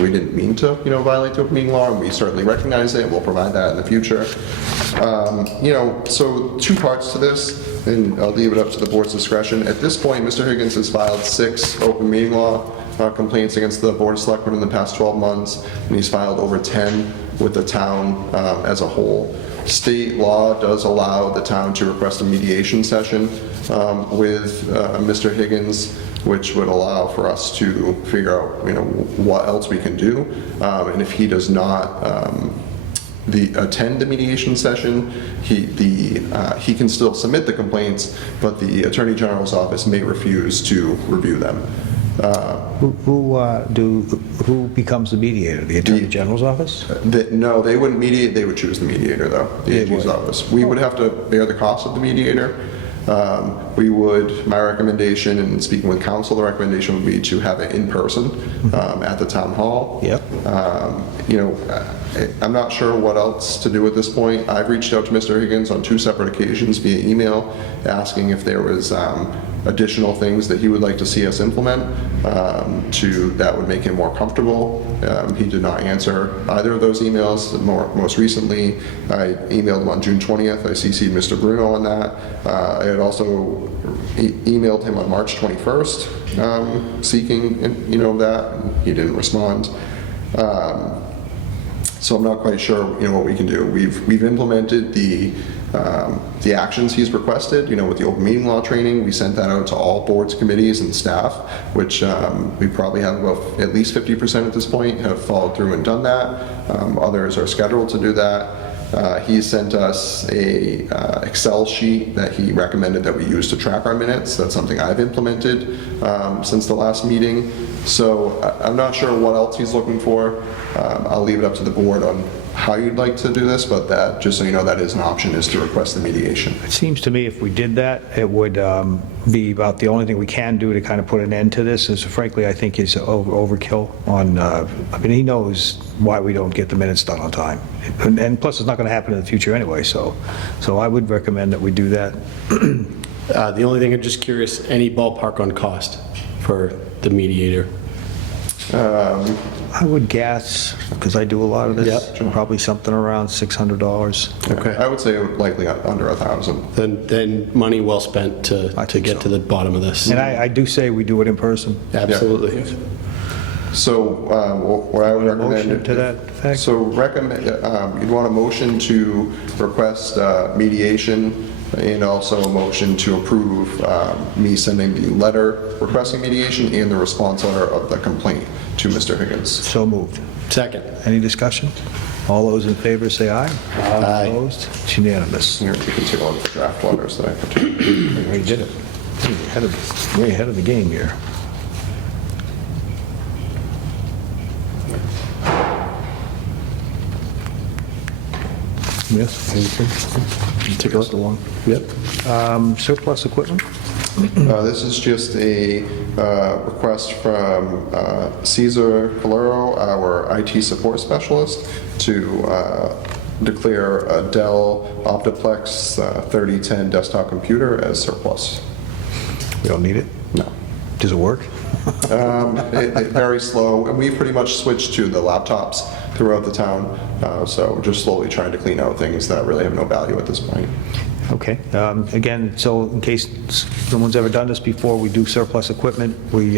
we didn't mean to, violate the open meeting law, and we certainly recognize it. We'll provide that in the future. So 2 parts to this, and I'll leave it up to the board's discretion. At this point, Mr. Higgins has filed 6 open meeting law complaints against the Board of Selectmen in the past 12 months, and he's filed over 10 with the town as a whole. State law does allow the town to request a mediation session with Mr. Higgins, which would allow for us to figure out, what else we can do. And if he does not attend the mediation session, he can still submit the complaints, but the Attorney General's office may refuse to review them. Who becomes the mediator? The Attorney General's office? No, they wouldn't mediate. They would choose the mediator, though. The AG's office. We would have to bear the cost of the mediator. My recommendation, and speaking with council, the recommendation would be to have it in person at the town hall. Yep. I'm not sure what else to do at this point. I've reached out to Mr. Higgins on 2 separate occasions via email, asking if there was additional things that he would like to see us implement that would make him more comfortable. He did not answer either of those emails. Most recently, I emailed him on June 20th. I CC'd Mr. Bruno on that. I had also emailed him on March 21st seeking that, and he didn't respond. So I'm not quite sure, what we can do. We've implemented the actions he's requested, with the open meeting law training. We sent that out to all boards, committees, and staff, which we probably have about at least 50% at this point have followed through and done that. Others are scheduled to do that. He sent us a Excel sheet that he recommended that we use to track our minutes. That's something I've implemented since the last meeting. So I'm not sure what else he's looking for. I'll leave it up to the board on how you'd like to do this, but that, just so you know, that is an option, is to request the mediation. It seems to me if we did that, it would be about the only thing we can do to kind of put an end to this. Is frankly, I think is overkill on, he knows why we don't get the minutes done on time. And plus, it's not going to happen in the future anyway, so I would recommend that we do that. The only thing, I'm just curious, any ballpark on cost for the mediator? I would guess, because I do a lot of this, probably something around $600. Okay. I would say likely under 1,000. Then money well spent to get to the bottom of this. And I do say we do it in person. Absolutely. So what I would recommend... Motion to that effect? So recommend, you'd want a motion to request mediation and also a motion to approve me sending the letter requesting mediation and the response letter of the complaint to Mr. Higgins. So moved. Second. Any discussion? All those in favor say aye. Aye. Opposed? It's unanimous. Here, you can take a look at the draft letters that I put together. We already did it. Way ahead of the game here. Yes. Take a look. The one. Yep. Surplus equipment? This is just a request from Cesar Calero, our IT support specialist, to declare a Dell Optiplex 3010 desktop computer as surplus. We don't need it? No. Does it work? Very slow, and we've pretty much switched to the laptops throughout the town, so we're just slowly trying to clean out things that really have no value at this point. Okay. Again, so in case no one's ever done this before, we do surplus equipment. We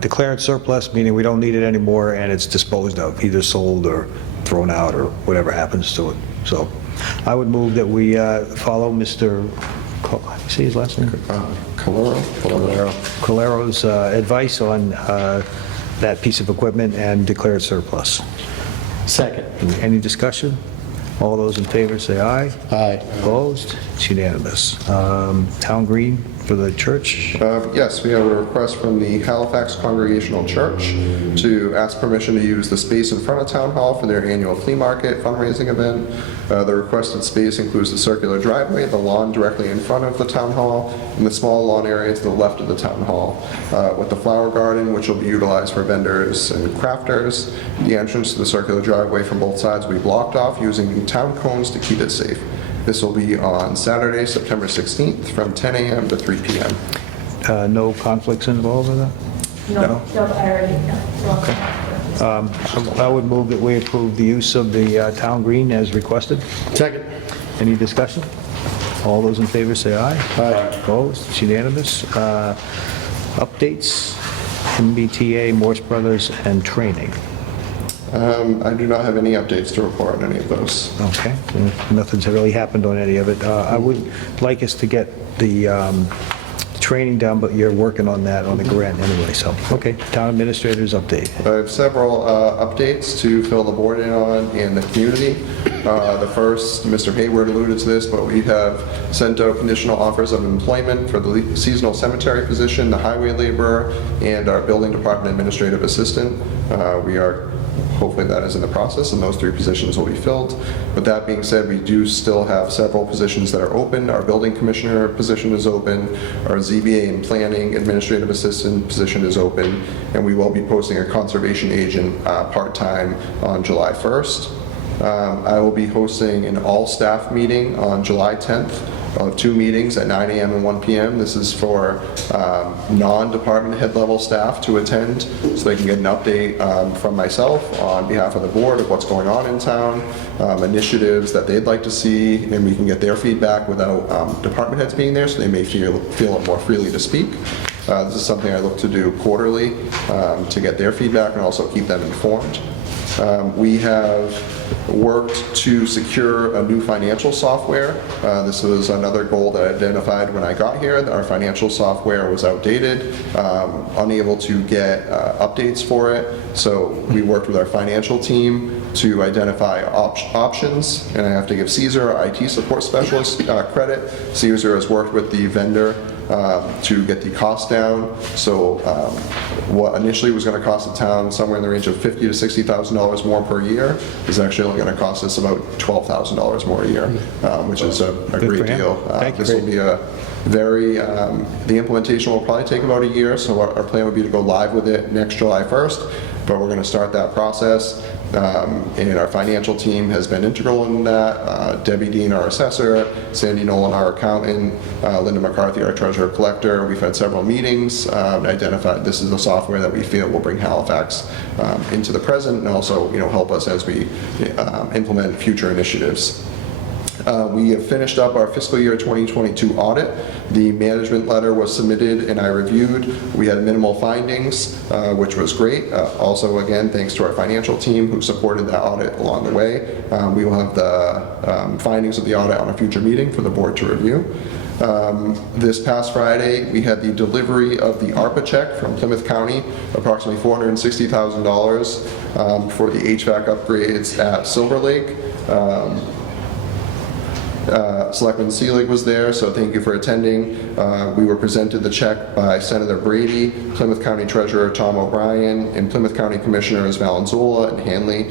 declare it surplus, meaning we don't need it anymore, and it's disposed of, either sold or thrown out or whatever happens to it. So I would move that we follow Mr. Say his last name? Calero's advice on that piece of equipment and declare it surplus. Second. Any discussion? All those in favor say aye. Aye. Opposed? It's unanimous. Town green for the church? Yes, we have a request from the Halifax Congregational Church to ask permission to use the space in front of Town Hall for their annual flea market fundraising event. The requested space includes the circular driveway, the lawn directly in front of the Town Hall, and the small lawn area to the left of the Town Hall, with the flower garden, which will be utilized for vendors and crafters. The entrance to the circular driveway from both sides will be blocked off using town cones to keep it safe. This will be on Saturday, September 16th from 10 a.m. to 3 p.m. No conflicts involved with that? No. I already know. I would move that we approve the use of the town green as requested. Second. Any discussion? All those in favor say aye. Aye. Opposed? It's unanimous. Updates, MBTA, Morse Brothers, and training. I do not have any updates to report on any of those. Okay, nothing's really happened on any of it. I would like us to get the training done, but you're working on that on the grant anyway, so, okay. Town administrators update. I have several updates to fill the board in on in the community. The first, Mr. Hayward alluded to this, but we have sent out conditional offers of employment for the seasonal cemetery position, the highway laborer, and our building department administrative assistant. Hopefully that is in the process, and those 3 positions will be filled. But that being said, we do still have several positions that are open. Our building commissioner position is open. Our ZBA and planning administrative assistant position is open. And we will be posting a conservation agent part-time on July 1st. I will be hosting an all-staff meeting on July 10th. Of 2 meetings at 9 a.m. and 1 p.m. This is for non-department head level staff to attend so they can get an update from myself on behalf of the board of what's going on in town, initiatives that they'd like to see, and we can get their feedback without department heads being there so they may feel more freely to speak. This is something I look to do quarterly to get their feedback and also keep them informed. We have worked to secure a new financial software. This was another goal that I identified when I got here, that our financial software was outdated, unable to get updates for it. So we worked with our financial team to identify options, and I have to give Cesar, our IT support specialist, credit. Cesar has worked with the vendor to get the cost down. So what initially was going to cost the town somewhere in the range of $50,000 to $60,000 more per year is actually only going to cost us about $12,000 more a year, which is a great deal. This will be The implementation will probably take about a year, so our plan would be to go live with it next July 1st, but we're going to start that process. And our financial team has been integral in that. Debbie Dean, our assessor, Sandy Nolan, our accountant, Linda McCarthy, our treasurer collector. We've had several meetings, identified this is the software that we feel will bring Halifax into the present and also, help us as we implement future initiatives. We have finished up our fiscal year 2022 audit. The management letter was submitted and I reviewed. We had minimal findings, which was great. Also, again, thanks to our financial team who supported that audit along the way. We will have the findings of the audit on a future meeting for the board to review. This past Friday, we had the delivery of the ARPA check from Plymouth County, approximately $460,000 for the HVAC upgrades at Silver Lake. Selectman Seelig was there, so thank you for attending. We were presented the check by Senator Brady, Plymouth County Treasurer Tom O'Brien, and Plymouth County Commissioners Valenzuela and Hanley.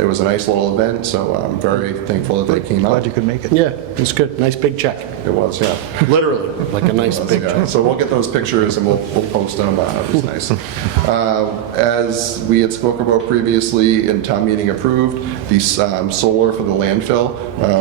It was a nice little event, so I'm very thankful that they came out. Glad you could make it. Yeah, it's good. Nice big check. It was, yeah. Literally, like a nice big check. So we'll get those pictures and we'll post them. It was nice. As we had spoke about previously and town meeting approved, the solar for the landfill,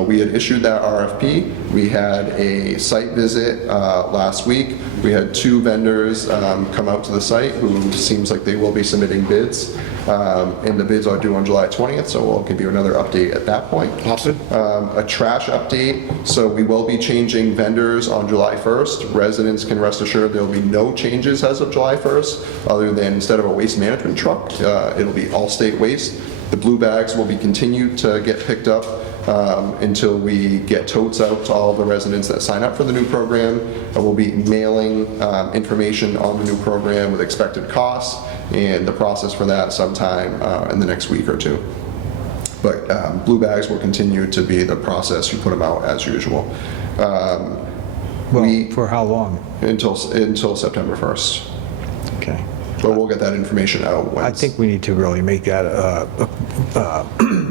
we had issued that RFP. We had a site visit last week. We had 2 vendors come out to the site who seems like they will be submitting bids. And the bids are due on July 20th, so we'll give you another update at that point. Awesome. A trash update. So we will be changing vendors on July 1st. Residents can rest assured there will be no changes as of July 1st, other than instead of a waste management truck, it'll be All-State Waste. The blue bags will be continued to get picked up until we get totes out to all the residents that sign up for the new program. We'll be mailing information on the new program with expected costs and the process for that sometime in the next week or 2. But blue bags will continue to be the process. You put them out as usual. For how long? Until September 1st. Okay. But we'll get that information out. I think we need to really make that,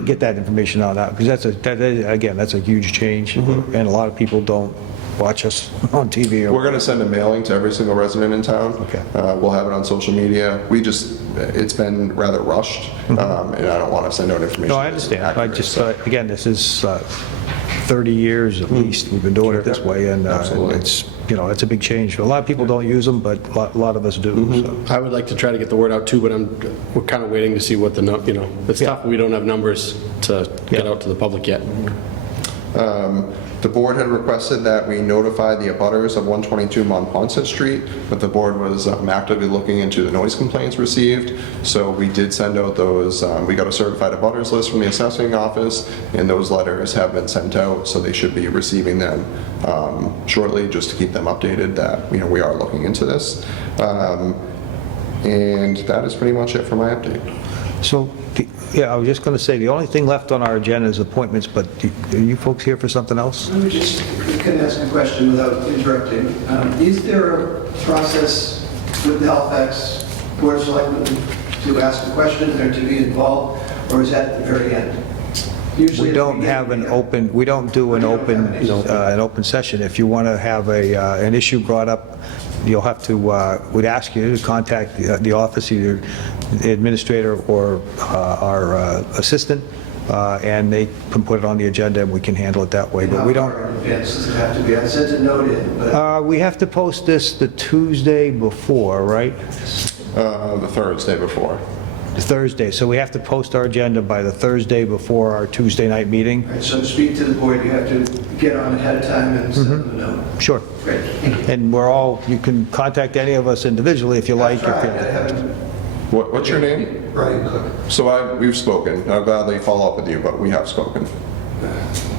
get that information out now, because that's a huge change, and a lot of people don't watch us on TV. We're going to send a mailing to every single resident in town. Okay. We'll have it on social media. It's been rather rushed, and I don't want to send out information. No, I understand. Again, this is 30 years at least we've been doing it this way, and it's a big change. A lot of people don't use them, but a lot of us do. So. I would like to try to get the word out too, but we're kind of waiting to see what it's tough. We don't have numbers to get out to the public yet. The board had requested that we notify the abutters of 122 Montponset Street, but the board was actively looking into the noise complaints received. So we did send out those, we got a certified abutters list from the assessing office, and those letters have been sent out, so they should be receiving them shortly, just to keep them updated that we are looking into this. And that is pretty much it for my update. So, I was just going to say, the only thing left on our agenda is appointments, but are you folks here for something else? Let me just, can ask a question without interrupting. Is there a process with the Halifax Board of Selectmen to ask a question or to be involved, or is that at the very end? Usually We don't have an open, we don't do an open session. If you want to have an issue brought up, you'll have to, we'd ask you to contact the office, either the administrator or our assistant, and they can put it on the agenda and we can handle it that way. But we don't. How far in advance does it have to be? I sent a note in, but... We have to post this the Tuesday before, right? The Thursday before. Thursday, so we have to post our agenda by the Thursday before our Tuesday night meeting. All right, so to speak to the board, you have to get on ahead of time and send them a note. Sure. Great, thank you. And you can contact any of us individually if you like. What's your name? Brian Cook. So we've spoken. I'll gladly follow up with you, but we have spoken.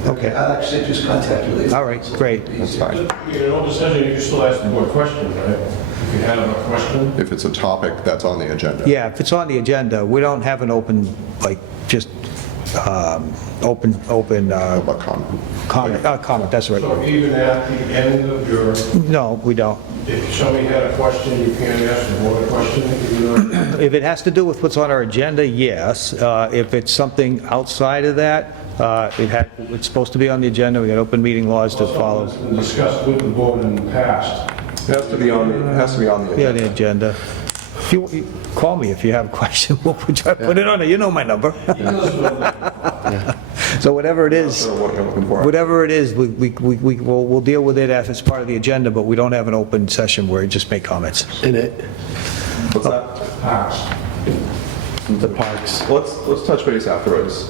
Okay. I'll actually just contact you later. All right, great. That's fine. You know, decision, you can still ask the board questions, right? If you have a question. If it's a topic that's on the agenda. Yeah, if it's on the agenda, we don't have an open, open About comment. comment, that's right. So even at the end of your, No, we don't. if somebody had a question, you can't ask the board a question? Even though- If it has to do with what's on our agenda, yes. If it's something outside of that, It's supposed to be on the agenda, we got open meeting laws to follow. It's been discussed with the board in the past. It has to be on the Be on agenda. the agenda. If you call me if you have a question, we'll try to put it on there, you know my number. So whatever it is, So what you're looking for. whatever it is, we'll deal with it as part of the agenda, but we don't have an open session where we just make comments. In it, What's that? Parks. the parks. Let's touch base afterwards.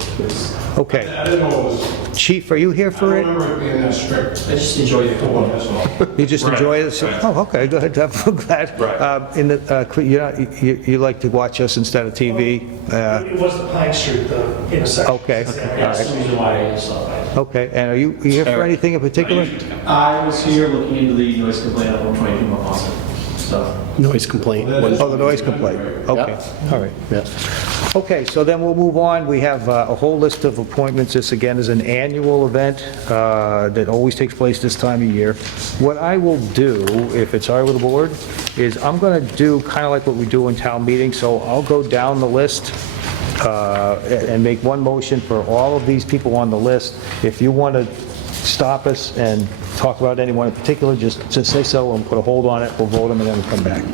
Okay. I didn't know it was, Chief, are you here I for it? don't remember it being that strict. I just enjoy the Oh, that's all. You just Right, enjoy this? right. Oh, okay, good, I'm glad. Right. You like to watch us instead of TV? It was the Pine Street, the intersection. Okay, That's the reason why I saw it. okay, and are you here for anything in particular? I was here looking into the noise complaint on 122 Mount so. Noise complaint. Oh, the noise complaint, okay, all right. Yeah. Okay, so then we'll move on. We have a whole list of appointments. This, again, is an annual event that always takes place this time of year. What I will do, if it's all right with the board, is I'm going to do kind of like what we do in town meetings, so I'll go down the list and make one motion for all of these people on the list. If you want to stop us and talk about anyone in particular, just say so, and put a hold on it, we'll vote them, and then we'll come back.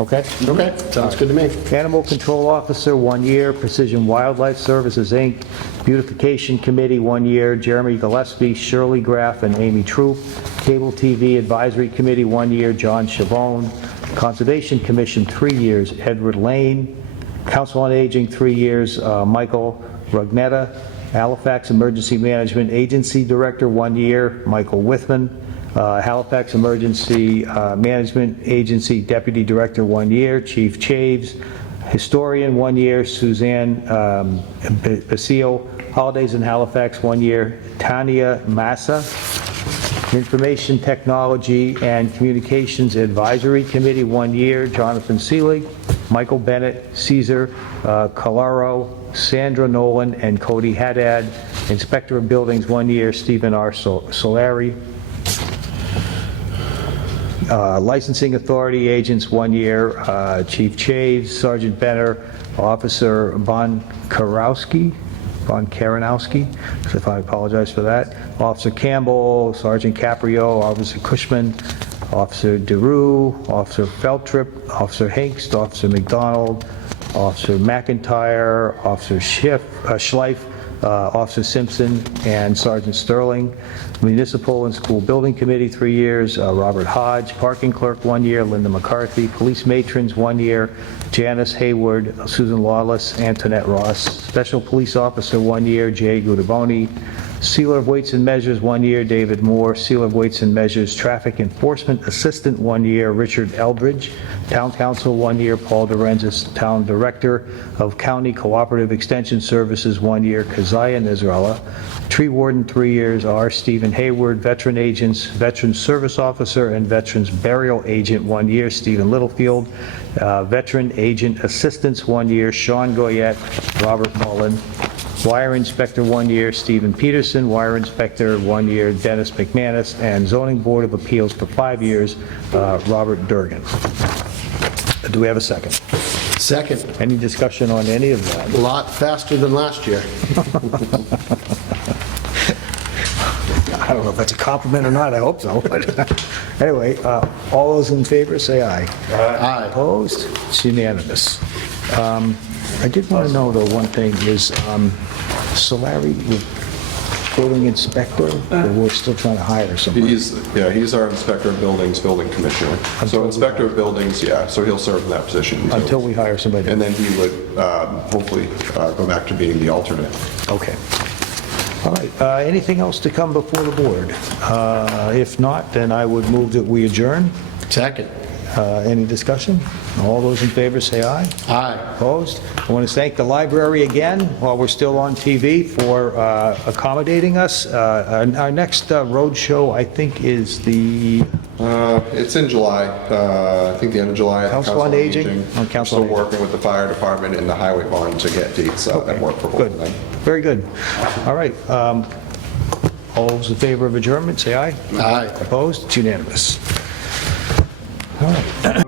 Okay? Okay, sounds good to me. Animal Control Officer, 1 year. Precision Wildlife Services, Inc. Beautification Committee, 1 year. Jeremy Gillespie, Shirley Graff, and Amy Troop. Cable TV Advisory Committee, 1 year. John Chavone. Conservation Commission, 3 years. Edward Lane. Council on Aging, 3 years. Michael Rugnetta. Halifax Emergency Management Agency Director, 1 year. Michael Withman. Halifax Emergency Management Agency Deputy Director, 1 year. Chief Chaves. Historian, 1 year. Suzanne Basile. Holidays in Halifax, 1 year. Tanya Massa. Information Technology and Communications Advisory Committee, 1 year. Jonathan Seelig. Michael Bennett. Caesar Calaro. Sandra Nolan and Cody Haddad. Inspector of Buildings, 1 year. Stephen R. Solari. Licensing Authority Agents, 1 year. Chief Chaves, Sergeant Benner, Officer Von Karanowski, if I apologize for that. Officer Campbell, Sergeant Caprio, Officer Cushman, Officer DeRue, Officer Feltrip, Officer Hinkst, Officer McDonald, Officer McIntyre, Officer Schleif, Officer Simpson, and Sergeant Sterling. Municipal and School Building Committee, 3 years. Robert Hodge. Parking Clerk, 1 year. Linda McCarthy. Police Matrons, 1 year. Janice Hayward, Susan Lawless, Antoinette Ross. Special Police Officer, 1 year. Jay Gudaboni. Sealer of Weights and Measures, 1 year. David Moore. Sealer of Weights and Measures. Traffic Enforcement Assistant, 1 year. Richard Eldridge. Town Council, 1 year. Paul Dorenzis. Town Director of County Cooperative Extension Services, 1 year. Keziah Nisrallah. Tree Warden, 3 years. R. Stephen Hayward. Veteran Agents, Veteran Service Officer and Veterans Burial Agent, 1 year. Stephen Littlefield. Veteran Agent Assistants, 1 year. Sean Goyette. Robert Mullen. Wire Inspector, 1 year. Stephen Peterson. Wire Inspector, 1 year. Dennis McManus. And Zoning Board of Appeals for 5 years. Robert Durgan. Do we have a second? Second. Any discussion on any of that? A lot faster than last year. I don't know if that's a compliment or not, I hope so. But anyway, all those in favor, say aye. Aye. Opposed? It's unanimous. I did want to know, though, one thing is Solari, building inspector, or we're still trying to hire somebody? He's our Inspector of Buildings, Building Commissioner. So Inspector of Buildings, so he'll serve in that position. Until we hire somebody. And then he would hopefully go back to being the alternate. Okay. All right, anything else to come before the board? If not, then I would move that we adjourn. Second. Any discussion? All those in favor say aye. Aye. Opposed? I want to thank the library again, while we're still on TV, for accommodating us. Our next road show, I think, is the... It's in July, I think the end of July. Council on Aging? On Council on Still Aging. working with the fire department and the highway barn to get dates that work for both Good. of them. Very good. All right. All those in favor of adjournment, say aye. Aye. Opposed? It's unanimous. All right.